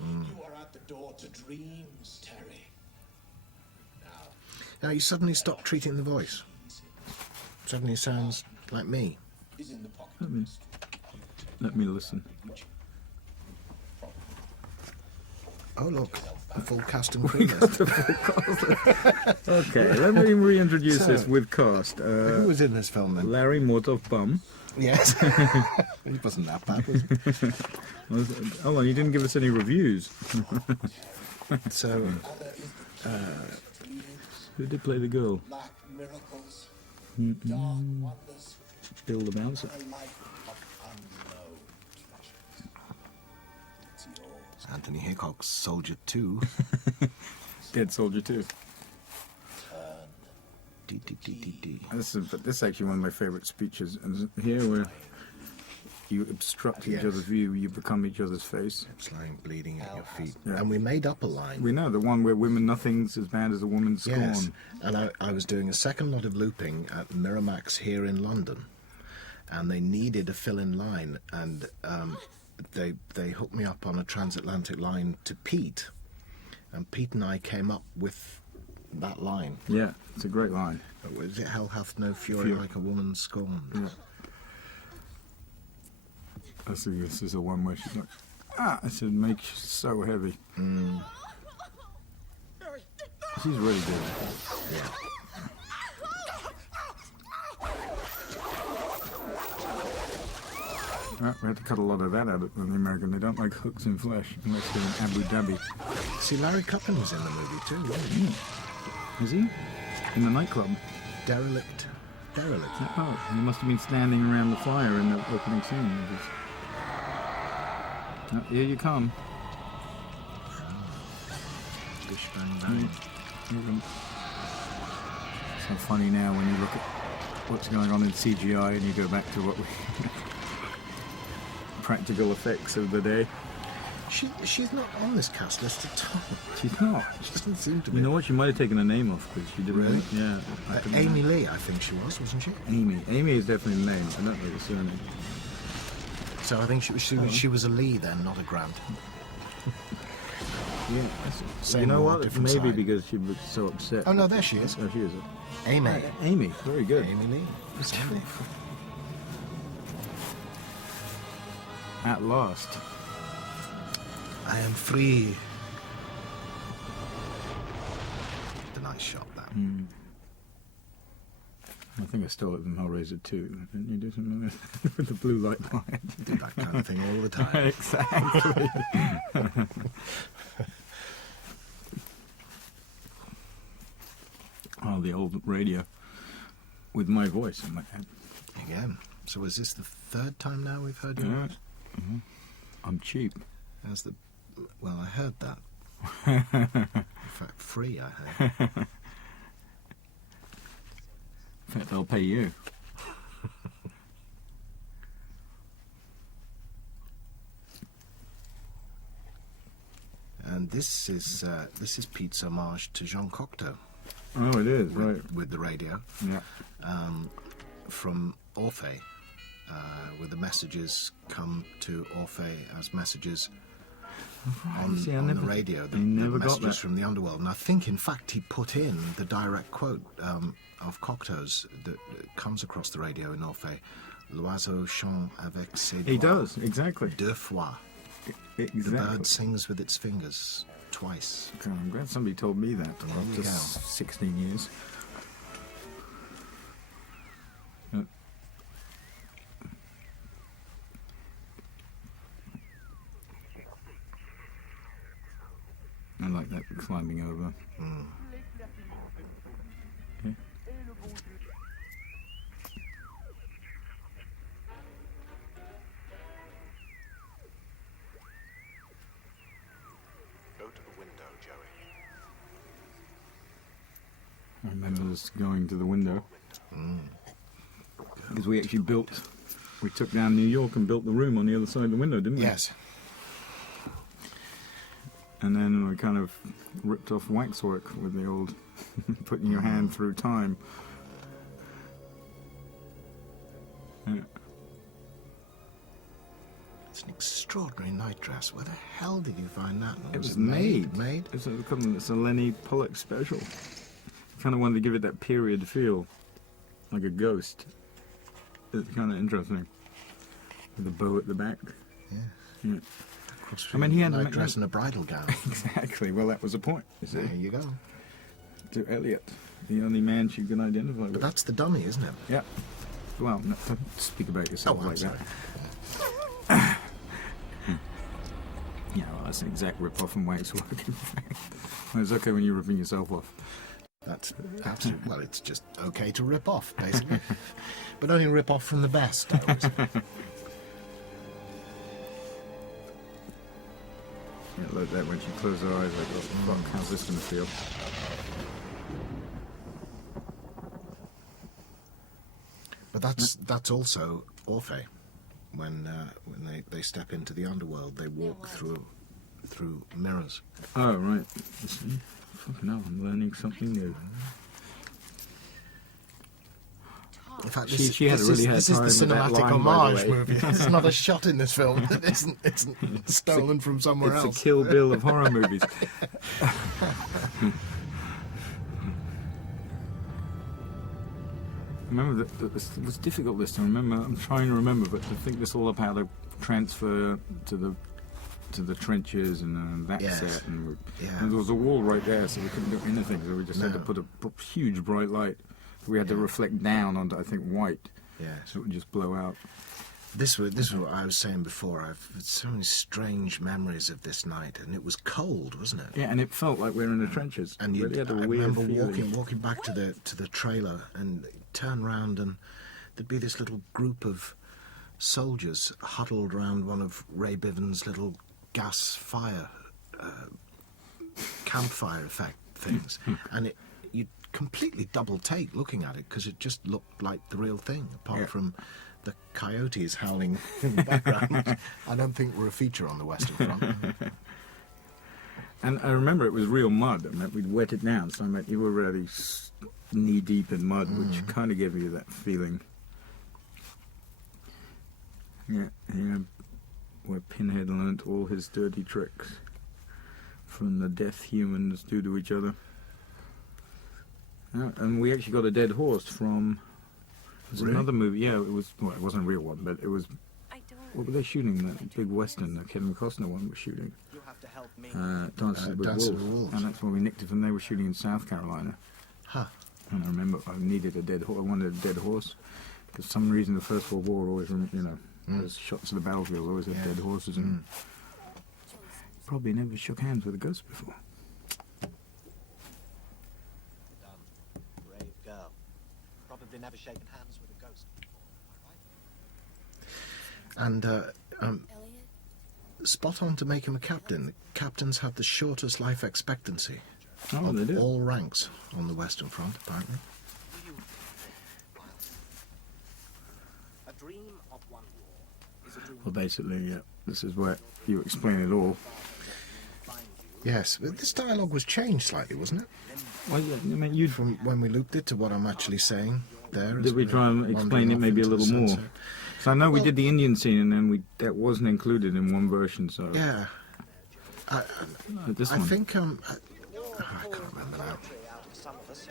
You are at the door to dreams, Terry. Now you suddenly stop treating the voice. Suddenly sounds like me. Is in the pocket. Let me listen. Oh look, the full cast and crew. Okay, let me reintroduce So, this with cast. Who was in this film then? Larry Mordov Bum. Yes. He wasn't that bad, was he? Oh, well, you didn't give us any reviews. So, Who did play the girl? Black miracles, dark wonders, Bill the Bouncer. a life of unknown treasures. It's yours. Anthony Hickok's Soldier 2. Dead Soldier 2. D. This is actually one of my favourite speeches. And here where you obstruct each Yes. other's view, you become each other's face. It's lying bleeding at your feet. Yeah. And we made up a line. We know, the one where women, nothing's as bad as a woman's scorn. Yes, and I was doing a second lot of looping at Miramax here in London, and they needed a fill-in line, and they hooked me up on a transatlantic line to Pete, and Pete and I came up with that line. Yeah, it's a great line. Was it "Hell hath no fury Fury. like a woman scorned"? Yeah. I see this is the one where she's like, I said, make you so heavy. She's really good. We had to cut a lot of that out of the American. They don't like hooks in flesh unless they're in Abu Dhabi. See, Larry Coppen was in the movie too, wasn't he? Is he? In the nightclub? Derelict. Oh, he must have been standing around the fire in the opening scene. Oh, here you come. Bish bang bang. It's so funny now when you look at what's going on in CGI and you go back to what we practical effects of the day. She's not on this cast list at all. She's not. She doesn't seem to be. You know what? She might have taken her name off because she didn't. Really? Yeah. I couldn't Amy remember. Lee, I think she was, wasn't she? Amy. Amy is definitely the name. I don't know the surname. So I think she was a Lee then, not a Grant. Yeah. Same You know role, what? different Maybe side. because she was so upset. Oh no, there she is. Oh, she is. Amy. Amy. Very good. Amy Lee. It's Amy. At last. I am free. The nice shot, that. I think I stole it from Hauleraser too. Didn't you do something like that? With the blue light behind? Do that kind of thing all the time. Exactly. Oh, the old radio with my voice in my head. Again. So is this the third time now we've heard your Yeah. voice? I'm cheap. Well, I heard that. In fact, free, I heard. In fact, I'll pay you. And And this is Pete's homage to Jean Cocteau Oh, it is, right. with the radio Yeah. from Orphée, where the messages come to Orphée as messages on, See, I on never- the radio, the I never got messages that. from the underworld. And I think, in fact, he put in the direct quote of Cocteau's that comes across the radio in Orphée. L'oiseau chante avec ses doigts. He does, exactly. Deux fois. The Exactly. bird sings with its fingers twice. God, I'm glad somebody told me that you after go. 16 years. I like that climbing over. Okay. Go to the window, Joey. I remember us going to the window. Because we actually we took down New York and built the room on the other side of the window, didn't we? Yes. And then we kind of ripped off waxwork with the old putting your hand through time. Yeah. It's an extraordinary night dress. Where the hell did you find that? It was made. Made? It's a Lenny Pollock special. Kind of wanted to give it that period feel, like a ghost. It's kind of interesting. With a bow at the back. Yeah. Yeah. Cross I mean, he had a a night dress and a bridal gown. Exactly. Well, that was the point. You see, There you go. to Elliot, the only man she could identify with. But that's the dummy, isn't it? Yeah. Well, no, don't speak about yourself I'm like sorry. that. Yeah, well, that's an exact rip-off from Waxwork, in fact. Well, it's okay when you're ripping yourself off. That's absolutely. Well, it's just okay to rip off, basically. But only rip off from the best. Always. Yeah, like that when she closed her eyes, like, oh, fuck, how's this going to feel? But that's also Orphée. When they step into the underworld, they walk through mirrors. Oh, right. You see? Fucking hell, I'm learning something new. In fact, She had a really hard this is time the with that cinematic line, by the homage way. movie. There's not a shot in this film that isn't stolen from somewhere It's else. a Kill Bill of horror movies. Remember that it was difficult this time. I'm trying to remember, but to think this all up how to transfer to the trenches and that Yes. set, and Yeah. there was a wall right there, so we couldn't do anything. So we just had to No. put a huge bright light. We had to reflect down onto, I think, white, Yes. so it would just blow out. This was what I was saying before. I've had so many strange memories of this night, and it was cold, wasn't it? Yeah, and it felt like we were in the trenches. And It you, really had a I weird remember feeling. walking back to the trailer and turn round, and there'd be this little group of soldiers huddled around one of Ray Biven's little gas fire campfire effect things, and you completely double take looking at it because it just looked like the real thing, apart Yeah. from the coyotes howling in the background, which I don't think were a feature on the Western Front. And I remember it was real mud. I mean, we'd wet it down, so I mean, you were really knee deep in mud, which kind of gave you that feeling. Yeah, where Pinhead learnt all his dirty tricks from the deaf humans do to each other. Yeah, and we actually got a dead horse from. It was Really? another movie. Yeah, it was. Well, it wasn't a real one, but it was. I don't. What were they shooting? That big western that Kevin Costner one was shooting. You'll have to help me. Dances with Dances Wolves. with Wolves. And that's where we nicked it from. They were shooting in South Carolina. Huh. And I remember I needed a dead horse. I wanted a dead horse. For some reason, the First World War always, those shots of the battlefield always had dead horses in them. Probably never shook hands with a ghost before. Brave girl. Probably never shaken hands with a ghost before, And Elliot? spot on to make him a captain. The captains have the shortest life expectancy Oh, they of do. all ranks on the Western Front, apparently. a dream of one war is a dream Well, basically, yeah. This is where you explain it all. find you Yes, but this dialogue was changed slightly, wasn't it? Well, yeah, I mean, you From when we looped it to what I'm actually saying there. as did we we're try and explain wandering it off maybe a into the little more? sunset. So I know we Well- did the Indian scene, and then that wasn't included in one version. So Yeah. this I one, think I can't remember now. Out of some of us.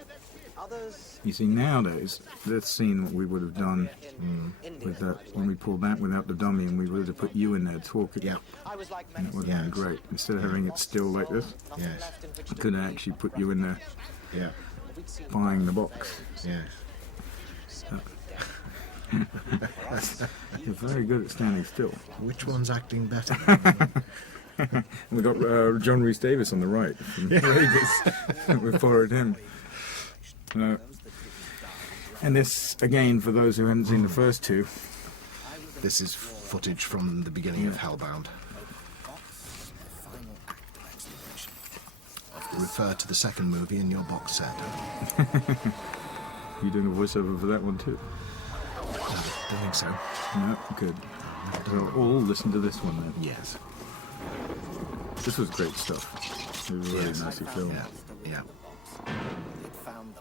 Others you see, nowadays this scene we would have done India. with that when we pulled that without the dummy, and we would have put you in there talking. Yeah. I was like And it many would have been Yes. great. Instead of having it still like this, nothing Yes. left in which I to could have believe. actually put you in there Yeah. We'd seen buying the box. Yes. You're very good at standing still. Which one's acting better? We got John Rhys Davis on the right from Vegas. We followed him. And this, again, for those who haven't seen the first two, This is footage from the beginning of Hellbound. Refer to the second movie in your box set. you're doing a voiceover for that one too. I think so. No, good. So all listen to this one then. Yes. This was great stuff. It was really Yes. nicely filmed. Yeah. Yeah.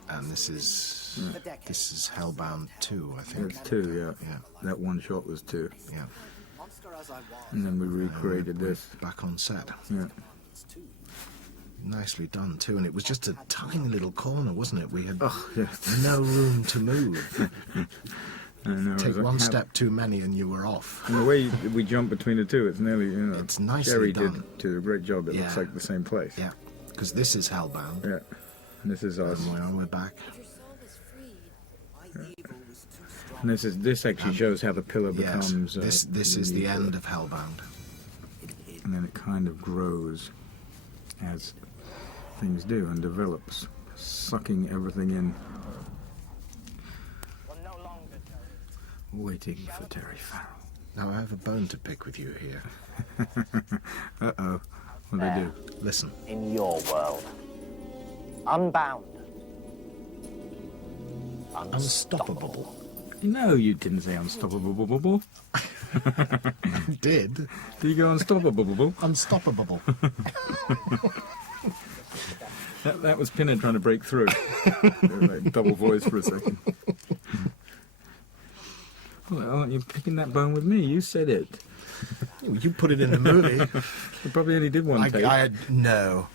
And this is Hellbound 2, I think. It's two, yeah. Yeah. That one shot was two. Yeah. And then we recreated this. Back on set. Yeah. Nicely done too, and it was just a tiny little corner, wasn't it? We had Oh, yes. no room to move. I know, Take it was one a- step too many and you were off. And the way we jump between the two, it's nearly, It's nicely Jerry done. did a great job. It looks Yeah. like the same place. Yeah, because this is Hellbound, Yeah. And this is us. and we're back. And this actually shows how the pillar Yes, becomes. this is the end of Hellbound. And then it kind of grows as things do and develops, sucking everything in, Well, no longer, Jerry. waiting for Terry Farrell. Now I have a bone to pick with you here. Uh-oh. What'd they do? Listen, In your world. Unbound. unstoppable. No, you didn't say unstoppable. Did Do you go unstoppable? unstoppable? That was Pinhead trying to break through. Like double voice for a second. Well, aren't you picking that bone with me? You said it. You put it in the movie. You probably only did one take. No.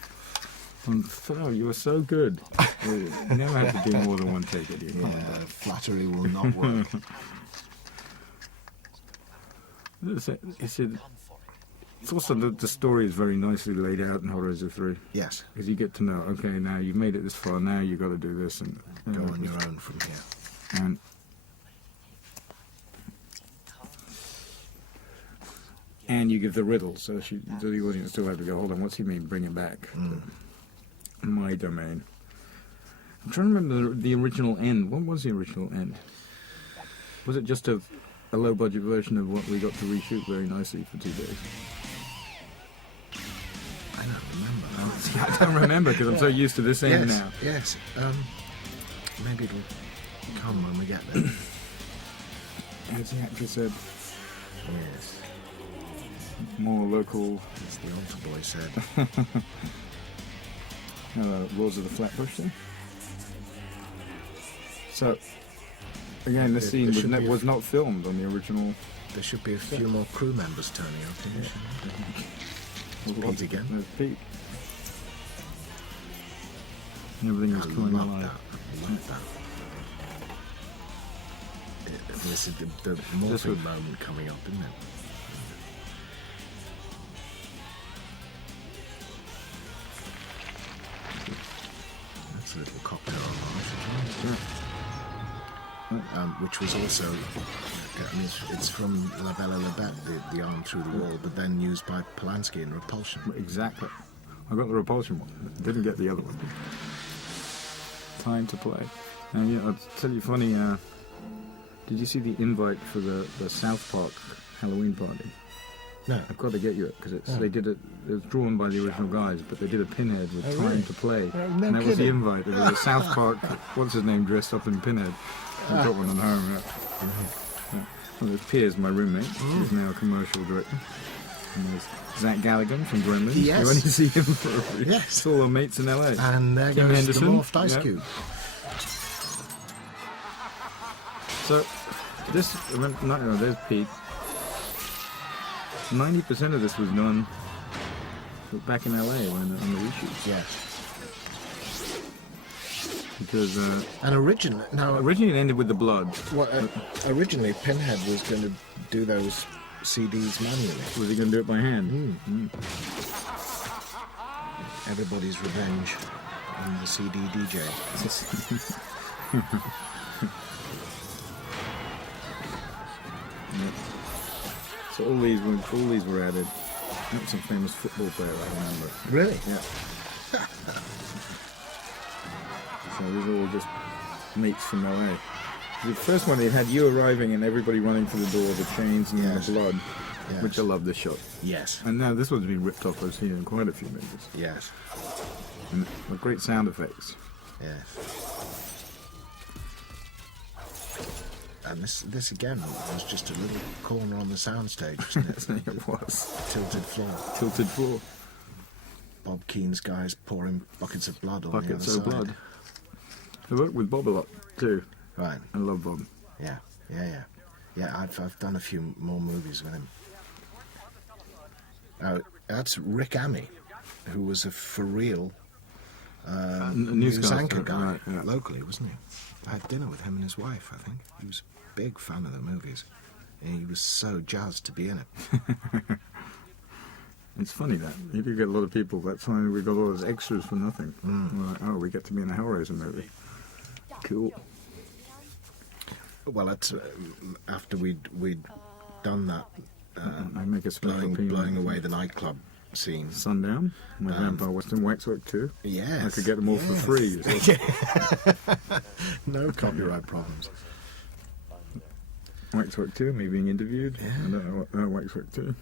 Oh, you were so good. You never have to do more than one take at you. Yeah, flattery will not work. It's also the story is very nicely laid out in Hauleraser 3. Yes, Because you get to know, okay, now you've made it this far, now you've got to do this. And go on your own from here. And you give the riddle, so the audience still have to go, hold on, what's he mean, bring it back? My domain. I'm trying to remember the original end. What was the original end? Was it just a low-budget version of what we got to reshoot very nicely for 2 days? I don't remember. See, I don't remember because I'm so used to this end now. Yes. Maybe it'll come when we get there. As the actor said, Yes, more local as the altar boy said. Laws of the Flatbush thing. So, again, this There scene should be a- was not filmed on the original. There should be a few more crew members turning up. Pete again. There's Pete. And everything was I coming love alive. that. Love that. This is the This morphing would- moment coming up, isn't it? That's a little cocktail homage, which was also, I mean, it's from La Belle La Bête, the arm through the wall, but then used by Polanski in Repulsion. Exactly. I got the Repulsion one. Didn't get the other one. Time to play. And yeah, I'll tell you funny. Did you see the invite for the South Park Halloween party? No. I've got to get you it because they did it. It was drawn by the original guys, but they did a Pinhead with Time really? to Play, No and that was the kidding. invite. There was a South Park. What's his name dressed up in Pinhead? I got one at home. Yeah. Well, there's Piers, my roommate. He's now a commercial director. And there's Zach Galligan from Gremlins. Yes. You only see him for Yes. It's all our mates in LA. And there Tim goes Henderson. the morphed Ice Yeah. Cube. So, this, there's Pete. 90% of this was done back in LA on the reshoots. Yes. Because And originally it ended with the blood. originally Pinhead was going to do those CDs manually. Was he going to do it by hand? Everybody's Revenge on the CD DJ. So all these were added. That's some famous football player I remember. Really? Yeah. So these are all just mates from LA. The first one, it had you arriving and everybody running to the door, the chains and Yes. the blood, Yes. which I love this shot. Yes. And now this one's been ripped off. I've seen it in quite a few movies. Yes. And with great sound effects. Yes. And this again was just a little corner on the soundstage, wasn't it? It was. Tilted floor. Tilted floor. Bob Keane's guys pouring buckets of blood on Buckets the other of side. blood. I worked with Bob a lot too. Right. I love Bob. Yeah. Yeah, I've done a few more movies with him. That's Rick Amey, who was a for real news anchor guy right, yeah. locally, wasn't he? I had dinner with him and his wife, I think. He was a big fan of the movies. And he was so jazzed to be in it. It's funny that you do get a lot of people. That's why we got all those extras for nothing. We're like, oh, we get to be in a Hauleraser movie. Cool. Well, that's after we'd done that, I make a special blowing away the nightclub scene. Sundown, with Vampire Western Waxwork too. Yes. I could get them all for free. No copyright problems. Waxwork 2, me being interviewed. Yeah. I don't know what Waxwork 2.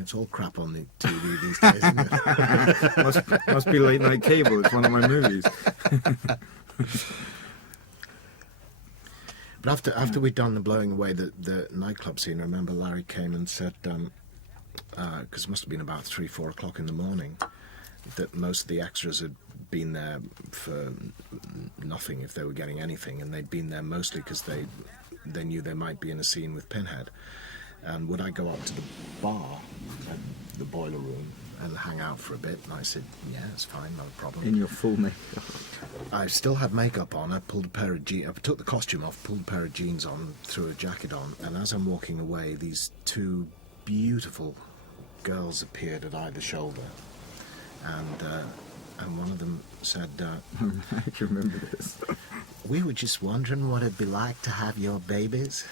It's all crap on the TV these days, isn't it? Must be late night cable. It's one of my movies. But after we'd done the blowing away the nightclub scene, I remember Larry came and said, because it must have been about 3-4 o'clock in the morning, that most of the extras had been there for nothing if they were getting anything, and they'd been there mostly because they knew they might be in a scene with Pinhead. And would I go up to the bar at the boiler room and hang out for a bit? And I said, yeah, it's fine, no problem. In your full makeup. I still had makeup on. I pulled a pair of jeans. I took the costume off, pulled a pair of jeans on, threw a jacket on, and as I'm walking away, these two beautiful girls appeared at either shoulder, and one of them said, I can remember this. "We were just wondering what it'd be like to have your babies."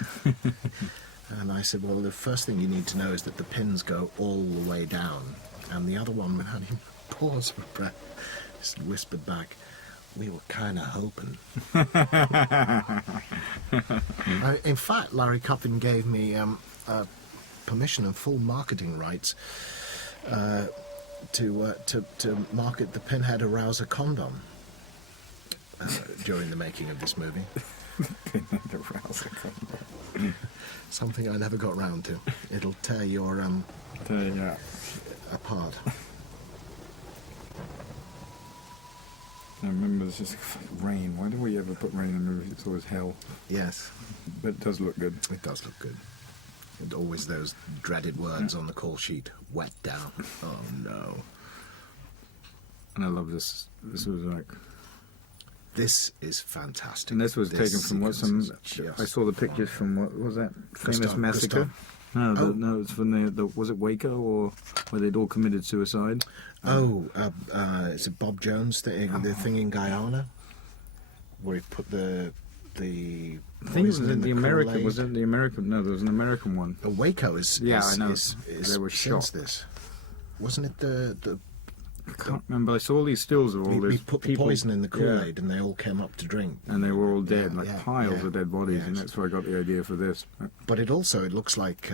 And I said, well, the first thing you need to know is that the pins go all the way down. And the other one, without even pause for breath, just whispered back, we were kind of hoping. In fact, Larry Coffin gave me permission and full marketing rights to market the Pinhead Arouser condom during the making of this movie. Pinhead Arouser condom. Something I never got round to. It'll tear your Yeah. apart. I remember there's just rain. Why do we ever put rain in movies? It's always hell. Yes, But it does look good. it does look good. And always those dreaded words on the call sheet. Wet down. Oh no. And I love this. This was like... This is fantastic. And this was taken from what sequence some... is just- I saw the pictures from, what was that? Famous Gustav- Massacre? Gustav. No, Oh. no, it's from the... Was it Waco, or where they'd all committed suicide? Is it Bob Jones, the thing in Guyana? Where he put the I think it was poison in the Kool-Aid? American... Was it the American... No, there was an American one. Waco is... Yeah, is, I know. Is They were since shot. this. Wasn't it the I can't remember. I saw all these stills of all we these put the people. poison in the Yeah. Kool-Aid and they all came up to drink. And they were all dead, Yeah, like yeah, piles yeah. of dead bodies, and Yes. that's where I got the idea for this. But it looks like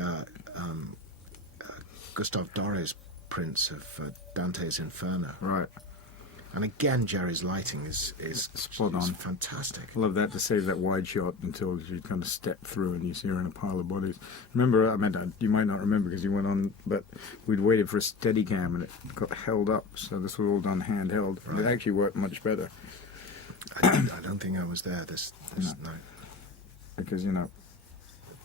Gustave Doré's prints of Dante's Inferno. Right. And again, Jerry's lighting is Spot on. fantastic. I love that, to save that wide shot until you kind of step through and you see her in a pile of bodies. Remember, I mean, you might not remember because you went on, but we'd waited for a steady cam and it got held up, so this was all done handheld. Right. It actually worked much better. I don't think I was there this night. Because, you know,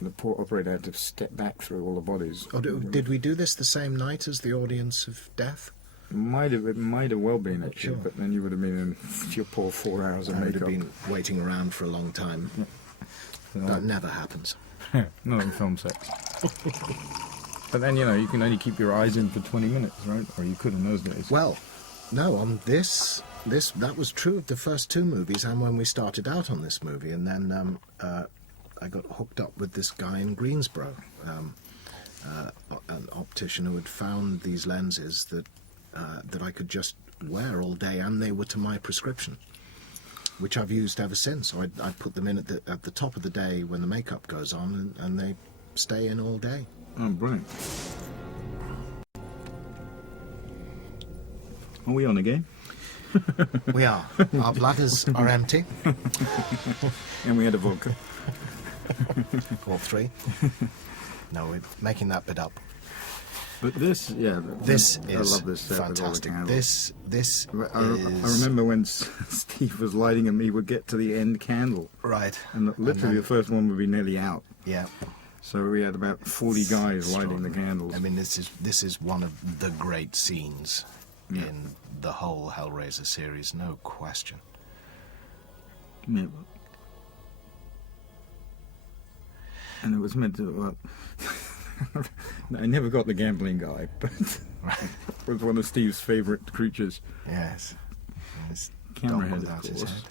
the poor operator had to step back through all the bodies. Oh, did we do this the same night as the Audience of Death? It might have well been, actually, Sure. but then you would have been in your poor 4 hours of I would makeup. have been waiting around for a long time. That never happens. Not on film sets. But then, you know, you can only keep your eyes in for 20 minutes, right? Or you could in those days. Well, no, on this that was true of the first two movies and when we started out on this movie. And then I got hooked up with this guy in Greensboro, an optician who had found these lenses that I could just wear all day, and they were to my prescription, which I've used ever since. So I put them in at the top of the day when the makeup goes on, and they stay in all day. Oh, brilliant. Are we on again? We are. Our bladders are empty. And we had a vodka. All three. No, we're making that bit up. But this, yeah. This I is love this set with all the fantastic. candles. This I is... remember when Steve was lighting them, he would get to the end candle. Right. And literally then- the first one would be nearly out. Yeah. So we had about 40 guys lighting the Extraordinary. candles. I mean, this is one of the great scenes in the whole Hauleraser series, no question. Yeah. And it was meant to, well, I never got the gambling guy, but it was one of Steve's favourite creatures. Yes. His Camera dog head, without of his course.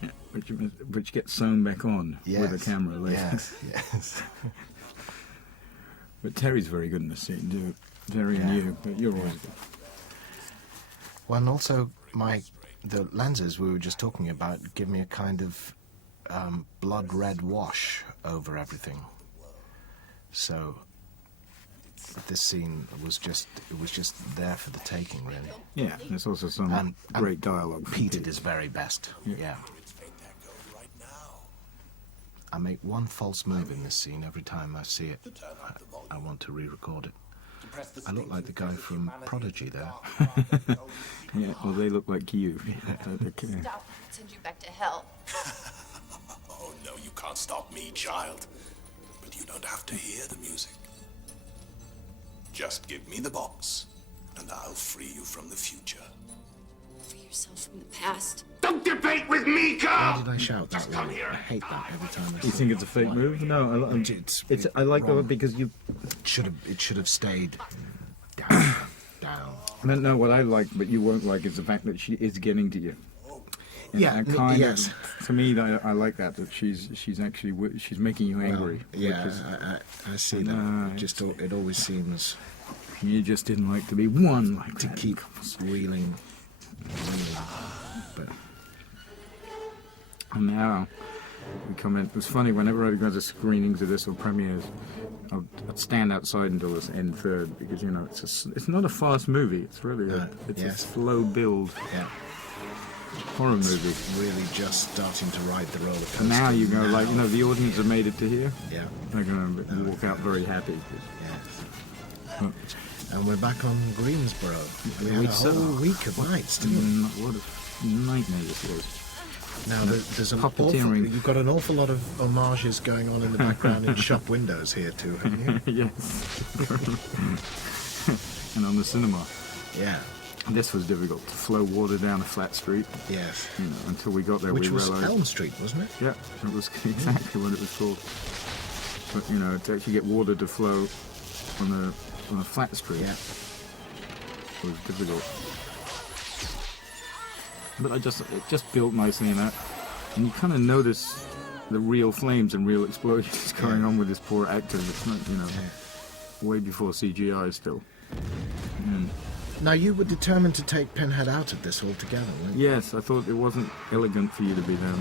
head. Yeah, which gets sewn back on with a Yes, camera later. Yes, yes. But Terry's very good in the scene, too. Terry and you, but you're always good. Well, and also the lenses we were just talking about give me a kind of blood red wash over everything. So this scene was just there for the taking, really. Yeah, there's also some And great dialogue. from Pete at his very best. Yeah. I make one false move in this scene every time I see it. I want to re-record it. I look like the guy from Prodigy there. Yeah, well, they look like you. Okay. Stop. Send you back to hell. Oh, no, you can't stop me, child. But you don't have to hear the music. Just give me the box, and I'll free you from the future. Free yourself from the past. Don't debate with me, Why Carl! did I shout that way? I hate that every time I You see think it. it's a fake move? No, I like wrong. that because you. It should have stayed down. No, what I like, but you won't like, is the fact that she is getting to you. And Yeah, that kind yes. of, to me, I like that she's actually she's making you angry. Yeah, which is, I see that. It always seems you just didn't like to be one like to that. keep reeling. But And now we come in. It was funny whenever I go to screenings of this or premieres, I'd stand outside until this end third because it's not a fast movie. It's really it's yes. a slow build yeah, horror movie. it's really just starting to ride the roller coaster. And now you go now. like the audience have made it to here. Yeah, They're gonna walk out very happy. yes. And we're back on Greensboro. We had a whole week of nights, didn't we? What a nightmare this was. Now there's an awful, Puppeteering. you've got an awful lot of homages going on in the background in shop windows here too, haven't you? Yes. And on the cinema. Yeah. This was difficult to flow water down a flat street. Yes. Until we got there, Which we was realised. Elm Street, wasn't it? Yeah, it was exactly what it was called. But to actually get water to flow on a flat street Yeah. was difficult. But it just built nicely in that, and you kind of notice the real flames and real explosions going on with this poor actor. It's not, way before CGI still. And Now, you were determined to take Pinhead out of this altogether, weren't you? Yes, I thought it wasn't elegant for you to be there.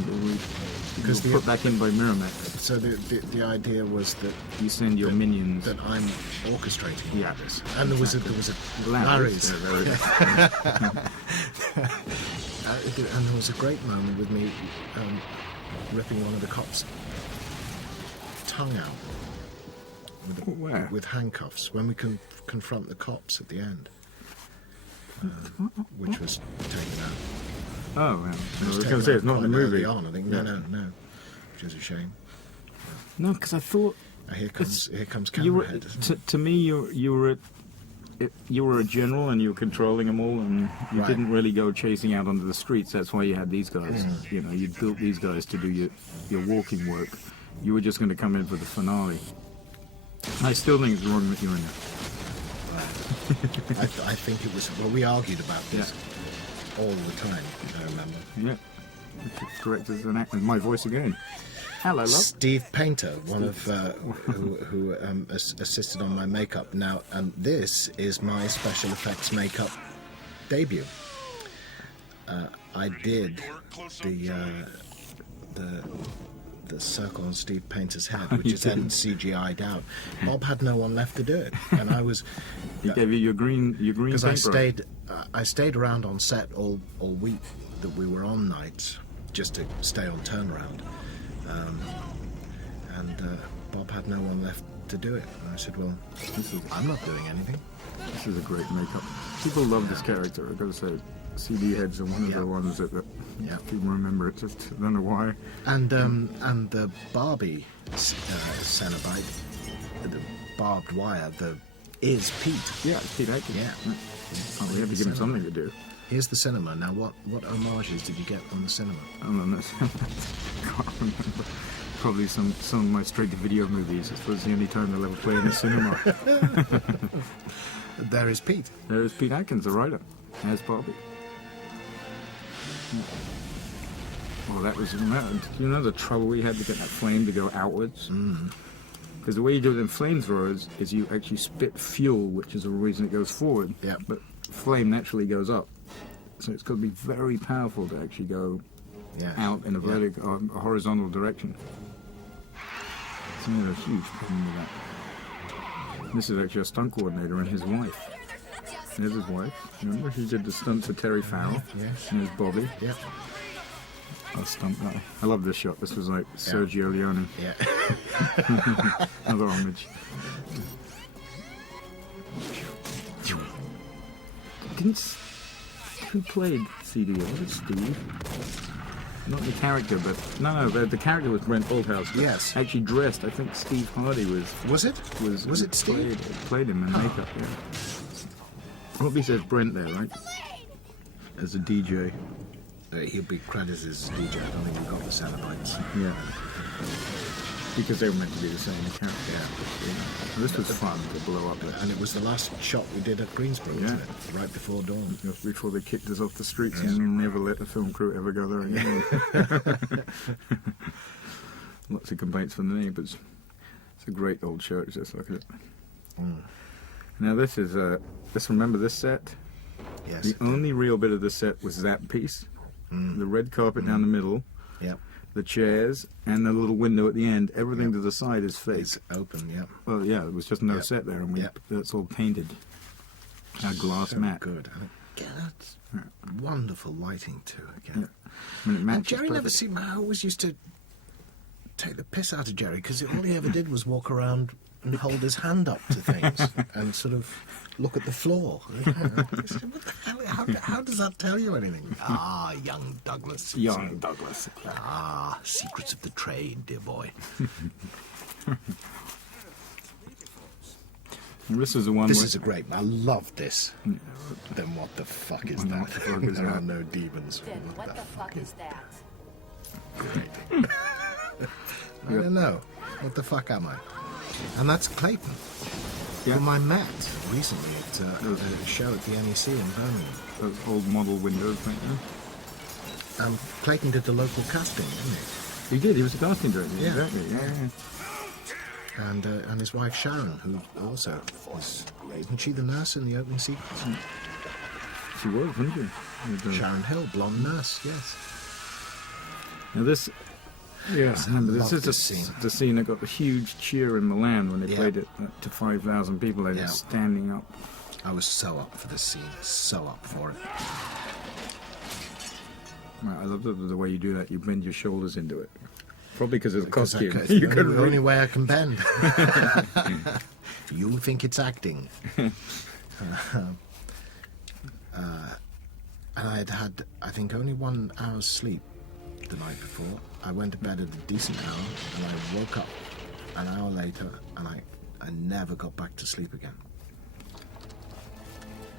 Because the- put back in by Miramax. So the idea was that You send your minions. that I'm orchestrating all Yeah, of this. And there was a Larry's. Larry's. Yeah, there it is. And there was a great moment with me ripping one of the cops' tongue out Where? with handcuffs when we can confront the cops at the end, which was taken out. Oh, yeah. I It was taken going to say it's out not in the quite movie. early on, I think. Yeah. No, which is a shame. No, because I thought Here comes you were. Camerahead. To me, you were a general and you were controlling them all, and you Right. didn't really go chasing out onto the streets. That's why you had these guys. You know, you built these guys to do your walking work. You were just going to come in for the finale. I still think it's wrong that you're in there. I think it was. Well, we argued about this all the time. I remember. Yeah. Correct as an act. My voice again. Hello, love. Steve Painter, one of who assisted on my makeup. Now, and this is my special effects makeup debut. I did the circle on Steve Painter's head, which is then CGI'd out. Bob had no one left to do it, and I was He gave you your green because paper. I stayed around on set all week that we were on nights just to stay on turnaround. Bob had no one left to do it. And I said, well, I'm not doing anything. This is a great makeup. People love this character, I've got to say. CD heads are one of the ones that people remember it. Just I don't know why. And the Barbie Cenobite, the barbed wire, is Pete. Yeah, it's Pete Atkins. Yeah. Oh, we have to give him something to do. Here's the cinema. Now, what homages did you get from the cinema? I don't know. Can't remember. Probably some of my straight-to-video movies. I suppose it's the only time they'll ever play in the cinema. There is Pete. There is Pete Atkins, the writer, as Barbie. Well, that was... You know the trouble we had to get that flame to go outwards? Because the way you do it in flamethrowers is you actually spit fuel, which is the reason it goes forward. Yeah. But flame naturally goes up. So it's got to be very powerful to actually go out in a vertical, a horizontal direction. So we had a huge problem with that. This is actually a stunt coordinator and his wife. There's his wife. Remember, she did the stunt for Terry Farrell. Yes. And there's Bobby. Yeah. A stunt guy. I love this shot. This was like Sergio Leone. Yeah. Another homage. Who played CD? Was it Steve? Not the character, but no, the character was Brent Bolthouse. Yes. Actually dressed. I think Steve Hardy was Was it Steve? Played him in makeup. Yeah. Probably says Brent there, right? As a DJ. He'll be credited as DJ. I don't think we got the Cenobites. Yeah. Because they were meant to be the same character. Yeah. This was fun to blow up. And it was the last shot we did at Greensboro, wasn't it? Right before dawn. Just before they kicked us off the streets and never let the film crew ever go there again. Lots of complaints from the neighbours. It's a great old church, just look at it. Now this is, remember this set? Yes. The only real bit of the set was that piece. The red carpet down the middle. Yep. The chairs and the little window at the end. Everything to the side is fake. It's open, yeah. Well, yeah, it was just no set there, and that's all painted. A glass So mat. good. That's wonderful lighting too. Again. I mean, it And matches Jerry never perfect. seemed. I always used to take the piss out of Jerry because all he ever did was walk around and hold his hand up to things and sort of look at the floor. What the hell? How does that tell you anything? Ah, young Douglas. Young Douglas. Ah, secrets of the trade, dear boy. And this is the one. This where, is a great. I love this. Then what the fuck is that? What the fuck is There are that? no demons. Then what the fuck is that? I don't know. What the fuck am I? And that's Clayton, Yeah. whom I met recently at a show at the NEC in Birmingham. Those old model windows, right there. Clayton did the local casting, didn't He did. He was a casting director. Yeah. Exactly. Yeah. he? And his wife Sharon, who also was, isn't she the nurse in the opening sequence? She was, wasn't she? With, Sharon Hill, blonde nurse, yes. Now this, yeah, I remember this love is this scene. the scene that got a huge cheer in Milan when they Yeah. played it to 5,000 people. They were Yeah. standing up. I was so up for this scene, so up for it. I love the way you do that. You bend your shoulders into it. Probably because of the Because costume. it's You the could only way I can bend. You think it's acting. And I had, I think, only 1 hour's sleep the night before. I went to bed at a decent hour, and I woke up an hour later, and I never got back to sleep again.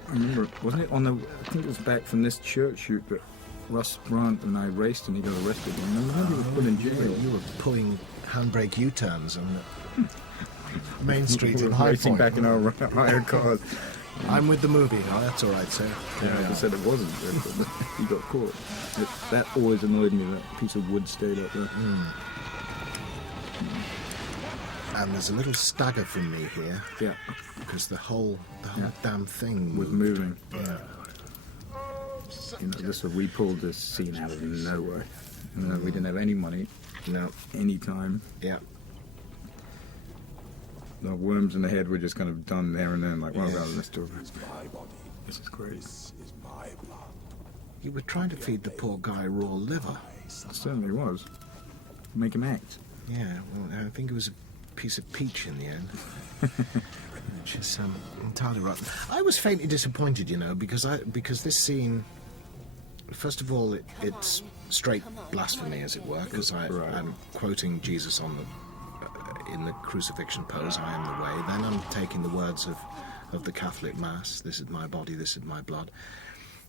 I remember, wasn't it on the? I think it was back from this church shoot that Russ Grant and I raced, and he got arrested. And remember, he was put in jail. You were pulling handbrake U-turns on the Main Street We in were High racing Point. back in our hired cars. I'm with the movie. Oh, that's all right, sir. Yeah, I said it wasn't. But he got caught. That always annoyed me. That piece of wood stayed up there. And there's a little stagger from me here Yeah, because the whole Yeah. damn thing was moved. moving. Yeah. You know, we pulled this scene out of nowhere. You know, we didn't have any money, No. any time. Yeah. The worms in the head were just kind of done there and then. Like, well, Yeah. let's do it. This is great. You were trying to feed the poor guy raw liver. It certainly was. Make him act. Yeah. Well, I think it was a piece of peach in the end. Which is entirely rotten. I was faintly disappointed, you know, because this scene. First of all, it's straight blasphemy, as it were, because I'm quoting Jesus on the in the crucifixion pose. I am the way. Then I'm taking the words of the Catholic Mass. This is my body. This is my blood.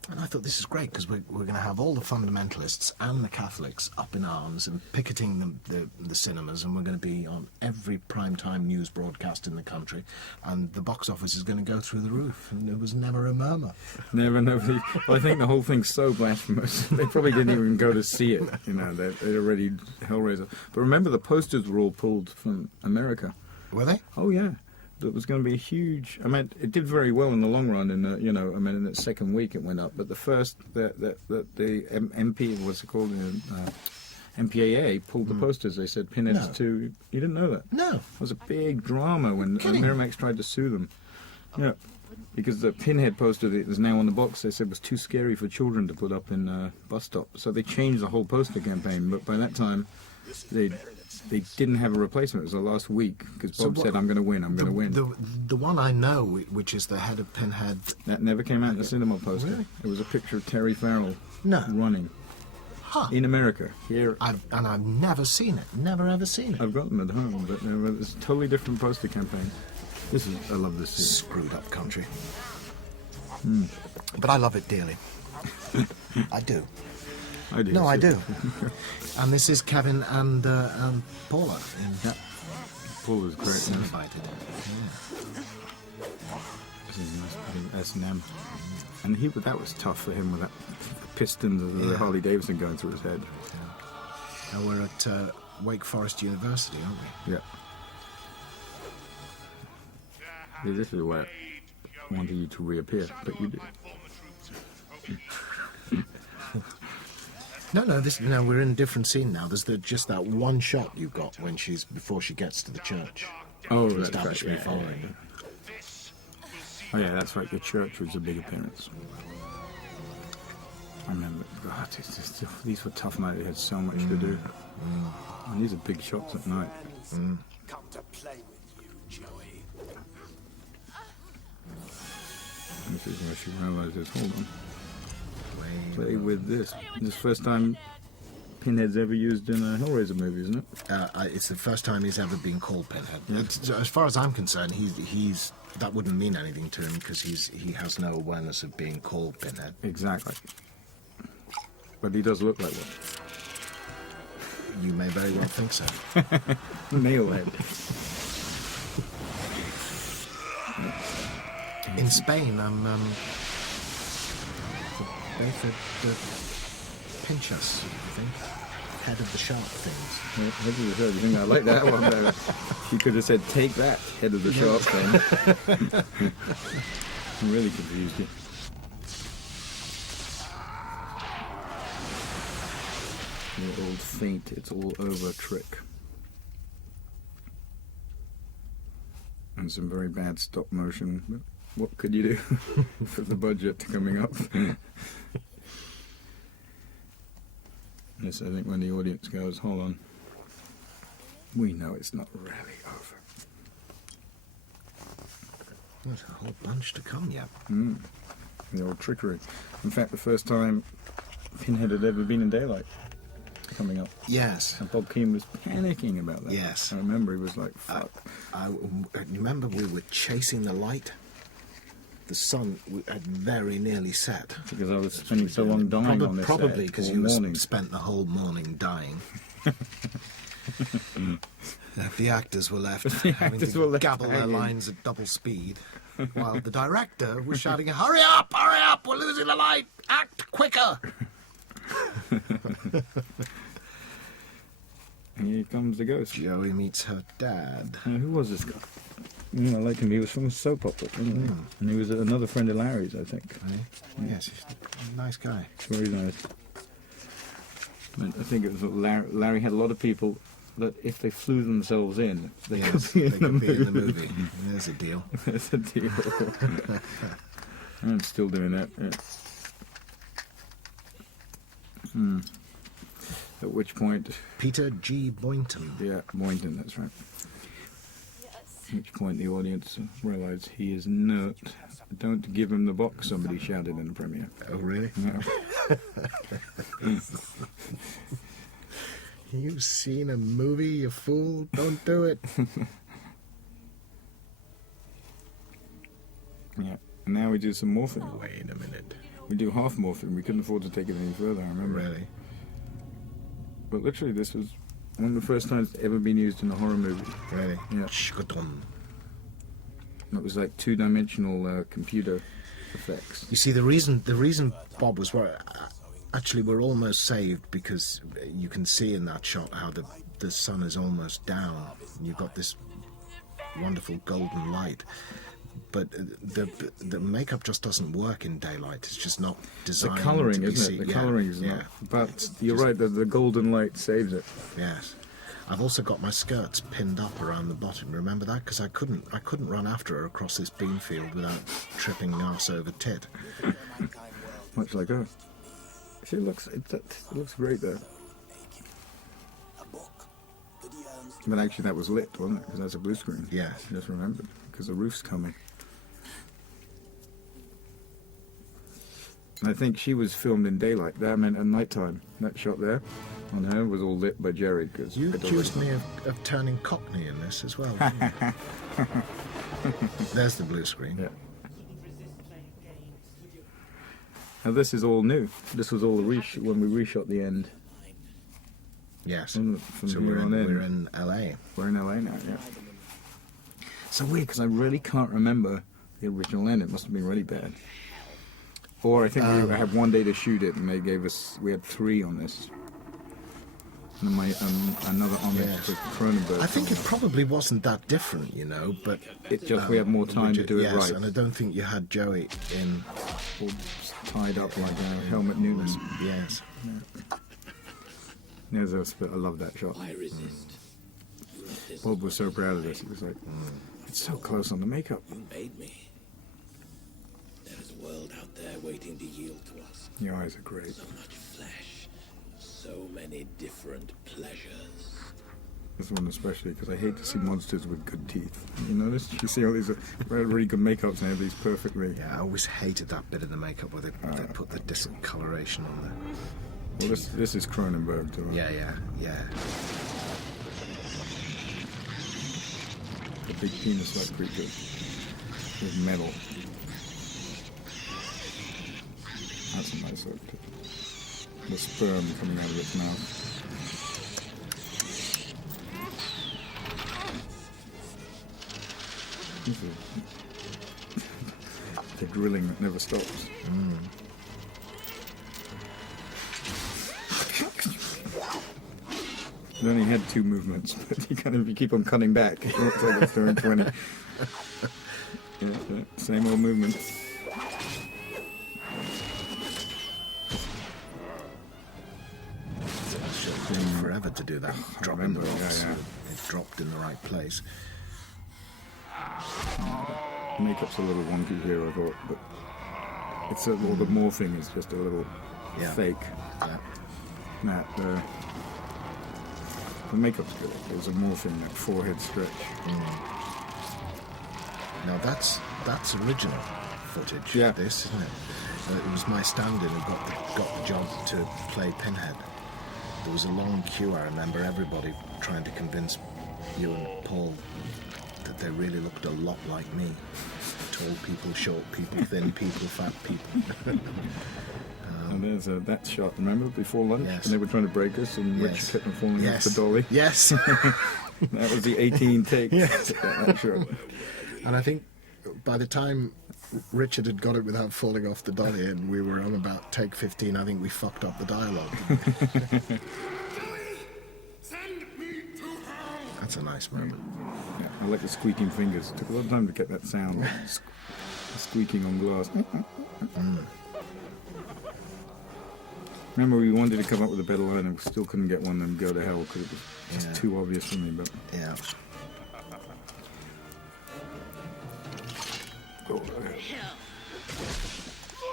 And I thought this is great because we're going to have all the fundamentalists and the Catholics up in arms and picketing the cinemas, and we're going to be on every primetime news broadcast in the country, and the box office is going to go through the roof. And there was never a murmur. Nobody. Well, I think the whole thing's so blasphemous. They probably didn't even go to see it. You know, they'd already Hauleraser. But remember, the posters were all pulled from America. Were they? Oh yeah. It was going to be huge. I mean, it did very well in the long run. In in its second week it went up. But the first, the MP, what's it called, MPAA pulled the posters. They said Pinhead's No. too. You didn't know that? No. It was a big drama when Miramax tried to sue them. Yeah, because the Pinhead poster that is now on the box, they said was too scary for children to put up in bus stops. So they changed the whole poster campaign. But by that time, they didn't have a replacement. It was the last week because Bob said, "I'm going to win. I'm going to win." The one I know, which is the head of Pinhead. That never came out in the cinema poster. Really? It was a picture of Terry Farrell running Huh. in America. Here, I've never seen it. Never ever seen it. I've got them at home, but it's a totally different poster campaign. I love this scene. Screwed up country. But I love it dearly. I do. I do. No, I too. do. And this is Kevin and Paula in Yeah. Paul is great. Yeah. Invited. This is nice, I think, S&M. And that was tough for him with that pistons of the Yeah. Harley Davidson going through his head. Now we're at Wake Forest University, aren't we? Yeah. See, this is where I wanted you to reappear, but you did. No, we're in a different scene now. There's just that one shot you got before she gets to the church. Oh, To that's establish right. me Yeah, following yeah, her. Oh yeah, that's right. The church was a big appearance. I remember. God, these were tough nights. They had so much to do. And these are big shots at night. Come to play with you, Joey. And this is where she realizes, hold on, play with this. This is the first time Pinhead's ever used in a Hellraiser movie, isn't it? It's the first time he's ever been called Pinhead. As far as I'm concerned, he's that wouldn't mean anything to him because he has no awareness of being called Pinhead. Exactly. But he does look like one. You may very well think so. Nailhead. In Spain, Bedford Pinchas, I think, head of the shark things. You think I like that one better? He could have said, "Take that, head of the shark thing." Really confused you. The old faint, it's all over trick. And some very bad stop motion. But what could you do for the budget coming up? Yes, I think when the audience goes, hold on, we know it's not really over. There's a whole bunch to come yet. The old trickery. In fact, the first time Pinhead had ever been in daylight coming up. Yes. And Bob Keane was panicking about that. Yes. I remember he was like, fuck. I remember we were chasing the light. The sun had very nearly set. Because I was spending so long dying on this Probably set because all you morning. spent the whole morning dying. The actors were left having actors to were left gabble their hanging. lines at double speed, while the director was shouting, hurry up, we're losing the light, act quicker. And here comes the ghost. Joey meets her dad. Who was this guy? I like him. He was from a soap opera, wasn't he? And he was another friend of Larry's, I think. Yes, he's a nice guy. Very nice. I think it was Larry had a lot of people that if they flew themselves in, they Yes, could be they in could the be in the movie. movie. There's a deal. That's a deal. I'm still doing that. Yeah. At which point, Peter G. Boynton. yeah, Boynton, that's right. At which point the audience realised he is not. Don't give him the box, somebody shouted in the premiere. Oh, really? No. You've seen a movie, you fool. Don't do it. Yeah. And now we do some morphing. Wait a minute. We do half morphing. We couldn't afford to take it any further, I remember. Really? But literally, this was one of the first times it's ever been used in a horror movie. Really? Yeah. Shkadon. It was like two-dimensional computer effects. You see, the reason Bob was worried, actually, we're almost saved because you can see in that shot how the sun is almost down. You've got this wonderful golden light. But the makeup just doesn't work in daylight. It's just not The designed colouring, to be isn't seen. it? The Yeah, colouring is yeah. not. But you're right, that the golden light saves it. Yes. I've also got my skirts pinned up around the bottom. Remember that? Because I couldn't run after her across this bean field without tripping arse over tit. Much like her. She looks, it looks great there. But actually that was lit, wasn't it? Because that's a blue screen. Yes. I just remembered. Because the roof's coming. And I think she was filmed in daylight. That meant at night time. That shot there on her was all lit by Jerry. Cause You accused me of turning Cockney in this as well. Didn't you? There's the blue screen. Yeah. Now this is all new. This was all the when we reshot the end. Yes. From So here we're on in. in LA. We're in LA now, yeah. So weird, because I really can't remember the original end. It must have been really bad. Or I think we had one day to shoot it, and they gave us, we had 3 on this. And my another homage Yes. to Cronenberg. I think it probably wasn't that different, you know, but It just, we had more time to do it yes, right. and I don't think you had Joey in. All tied up like Helmut Newton. Yes. There's a split. I love that shot. I resist. Bob was so proud of this. He was like, it's so close on the makeup. You made me. There is a world out there waiting to yield to us. Your eyes are great. So much flesh. So many different pleasures. This one especially, because I hate to see monsters with good teeth. You notice? You see all these really good makeups and they have these perfectly... Yeah, I always hated that bit of the makeup where they put the discoloration on there. Well, this is Cronenberg too. Yeah. The big penis-like creature with metal. That's a nice look too. The sperm coming out of its mouth. This is the drilling that never stops. It only had 2 movements, but if you keep on cutting back, it looks like it's doing 20. Yeah, same old movement. I'll show had to do that drop in the remember, rocks. yeah. It dropped in the right place. Makeup's a little wonky here, I thought, but it's all the morphing is just a little Yeah. fake. Yeah. That the makeup's good. There's a morphing, that forehead stretch. Now that's original footage. Yeah. This, isn't it? It was my stand-in who got the job to play Pinhead. There was a long queue. I remember everybody trying to convince you and Paul that they really looked a lot like me. Tall people, short people, thin people, fat people. And there's that shot, remember, before lunch? Yes. And they were trying to break us, and Yes. Rich kept on falling Yes. off the dolly. Yes. That was the 18 takes. Yes. to get that shot. And I think by the time Richard had got it without falling off the dolly and we were on about take 15, I think we fucked up the dialogue. That's a nice moment. Yeah, I like the squeaking fingers. It took a lot of time to get that sound, like squeaking on glass. Remember, we wanted to come up with a better line and we still couldn't get one and go to hell because it was just Yeah. too obvious for me. But Yeah.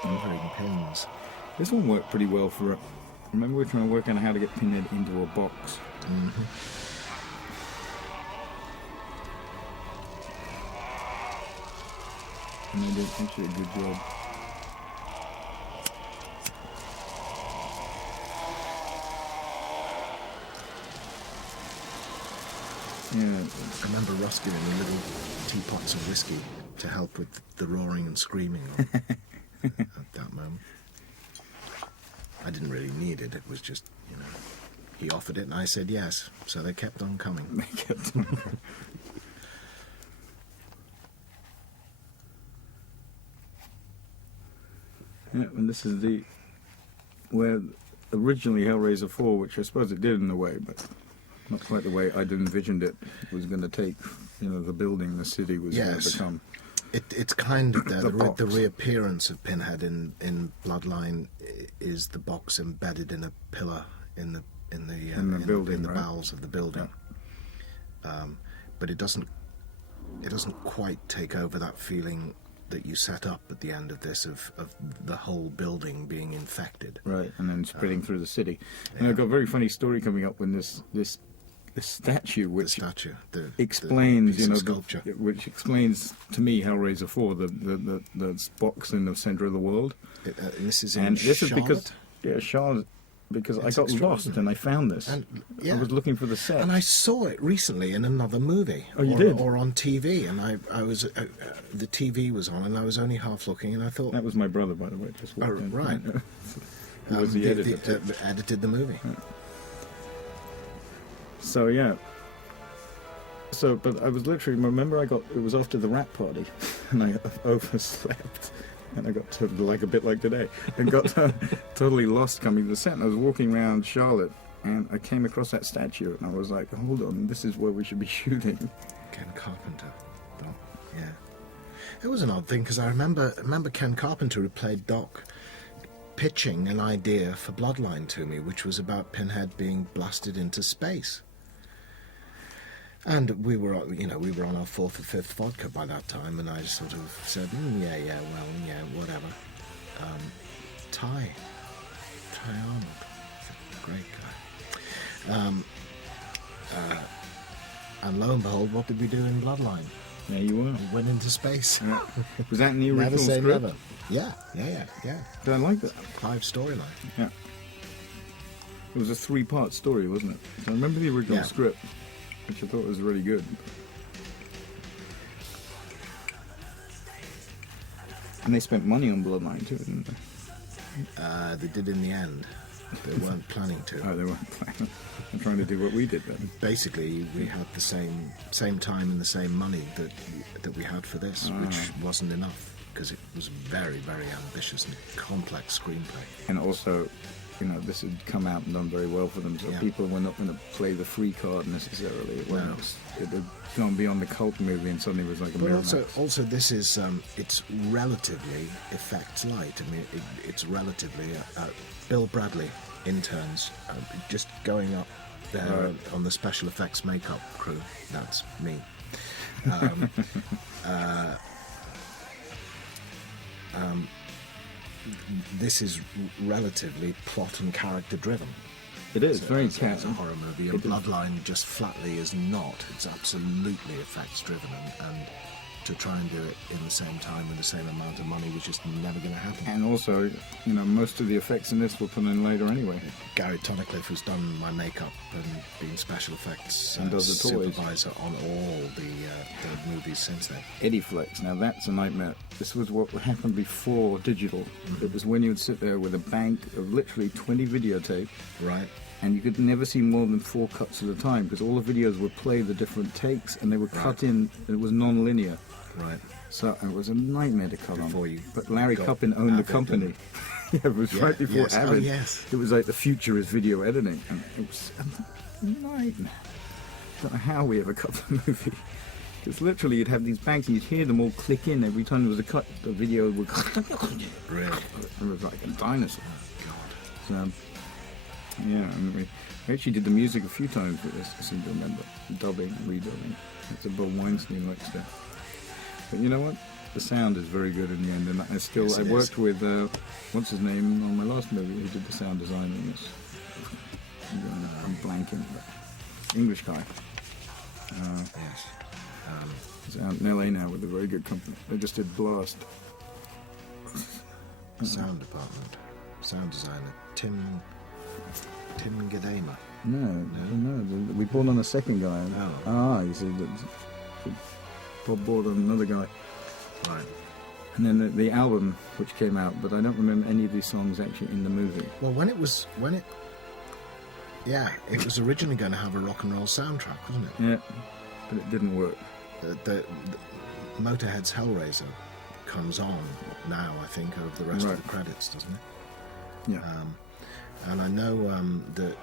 Moving pins. this one worked pretty well for it. Remember, we were trying to work out how to get Pinhead into a box. And they did actually a good job. Yeah, I remember Ross giving me little teapots of whiskey to help with the roaring and screaming at that moment. I didn't really need it. It was just, he offered it and I said yes. So they kept on coming. they kept on. Yeah, and this is where originally Hauleraser 4, which I suppose it did in a way, but not quite the way I'd envisioned it was going to take. The building, the city was going to Yes. become. It's kind of there. The The box. reappearance of Pinhead in Bloodline is the box embedded in a pillar in the building, in the right? bowels of the building. But it doesn't quite take over that feeling that you set up at the end of this of the whole building being infected. Right, and then spreading through the city. And I've got a very funny story coming up when this statue, The which statue, the explains, piece of sculpture. which explains to me Hellraiser 4, the box in the center of the world. This is in And this Charlotte. is because Charlotte, because I It's got lost extraordinary. and I found this. And, I yeah. was looking for the set. And I saw it recently in another movie. Oh, you or, did? Or on TV, and I was the TV was on, and I was only half looking, and I thought, That was my brother, by the way. Just walked in. right. He was the editor. too. edited the movie. So yeah. So, but I was literally, remember it was after the rap party, and I overslept, and I got like a bit like today, and got totally lost coming to the set. And I was walking around Charlotte, and I came across that statue, and I was like, hold on, this is where we should be shooting. Ken Carpenter. Doc. Yeah. It was an odd thing because I remember Ken Carpenter, who played Doc, pitching an idea for Bloodline to me, which was about Pinhead being blasted into space. And we were on our fourth or fifth vodka by that time, and I sort of said, yeah, whatever. Ty Arnold, great guy. And lo and behold, what did we do in Bloodline? There you were. We went into space. Yeah. Was that in the Never original say script? never. Yeah. But I like that. Clive storyline. Yeah. It was a 3-part story, wasn't it? So I remember the original Yeah. script, which I thought was really good. And they spent money on Bloodline too, didn't they? They did in the end. They weren't planning to. Oh, they weren't planning. I'm trying to do what we did then. Basically, we had the same time and the same money that we had for this, which wasn't enough because it was very, very ambitious and complex screenplay. And also, this had come out and done very well for them, so Yeah. people were not going to play the free card necessarily. It No. had gone beyond the cult movie and suddenly it was like a But Miramax. also, this is it's relatively effects light. I mean, it's relatively Bill Bradley interns just going up They're on the special effects makeup crew. That's me. This is relatively plot and character driven. It is very As a cat. horror movie. And Bloodline just flatly is not. It's absolutely effects driven, and to try and do it in the same time with the same amount of money was just never going to happen. And also, you know, most of the effects in this were put in later anyway. Gary Tunnicliffe, who's done my makeup and been special effects And does the toys. supervisor on all the movies since then. Eddie Flex, now that's a nightmare. This was what happened before digital. It was when you would sit there with a bank of literally 20 videotape, Right. and you could never see more than 4 cuts at a time, because all the videos would play the different takes, and they were cut in, it was non-linear. Right. So it was a nightmare to cut Before on. you But Larry got Cuppin owned the Avid company. Yeah, it was Yeah, right before yes. Oh, Avid. yes. It was like the future is video editing, and it was a nightmare. Don't know how we ever cut the movie. Because literally you'd have these banks and you'd hear them all click in every time there was a cut. The video would... Really? It was like a dinosaur. So, yeah, and we actually did the music a few times with this, I seem to remember. Dubbing, redubbing. It's a Bob Weinstein like stuff. But you know what? The sound is very good in the end, and Yes, I it worked is. with, what's his name, on my last movie, who did the sound design on this. I'm blanking, but English guy. Yes. He's out in LA now with a very good company. They just did Blast. Sound department. Sound designer. Tim Gadema. No. We brought on a second guy. Oh. He said Bob brought on another guy. Right. And then the album, which came out, but I don't remember any of these songs actually in the movie. Well, it was originally going to have a rock and roll soundtrack, wasn't it? Yeah, but it didn't work. The Motorhead's Hauleraser comes on now, I think, over the rest Right. of the credits, doesn't it? Yeah. And I know that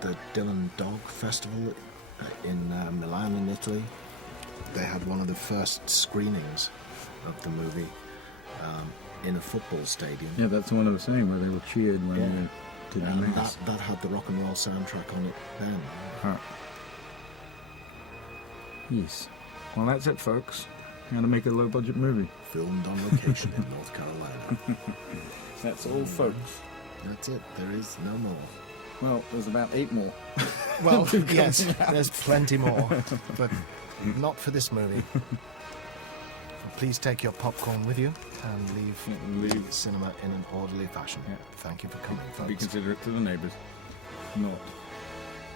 the Dylan Dog Festival in Milan in Italy, they had one of the first screenings of the movie in a football stadium. Yeah, that's the one I was saying, where they were cheered when Yeah. they did the And mass. that had the rock and roll soundtrack on it then. Right. Yes. Well, that's it, folks. How to make a low-budget movie. Filmed on location in North Carolina. That's all, folks. That's it. There is no more. Well, there's about 8 more. Well, yes, there's plenty more, but not for this movie. So please take your popcorn with you and leave the cinema in an orderly fashion. Yeah. Thank you for coming, folks. Be considerate to the neighbours. Not.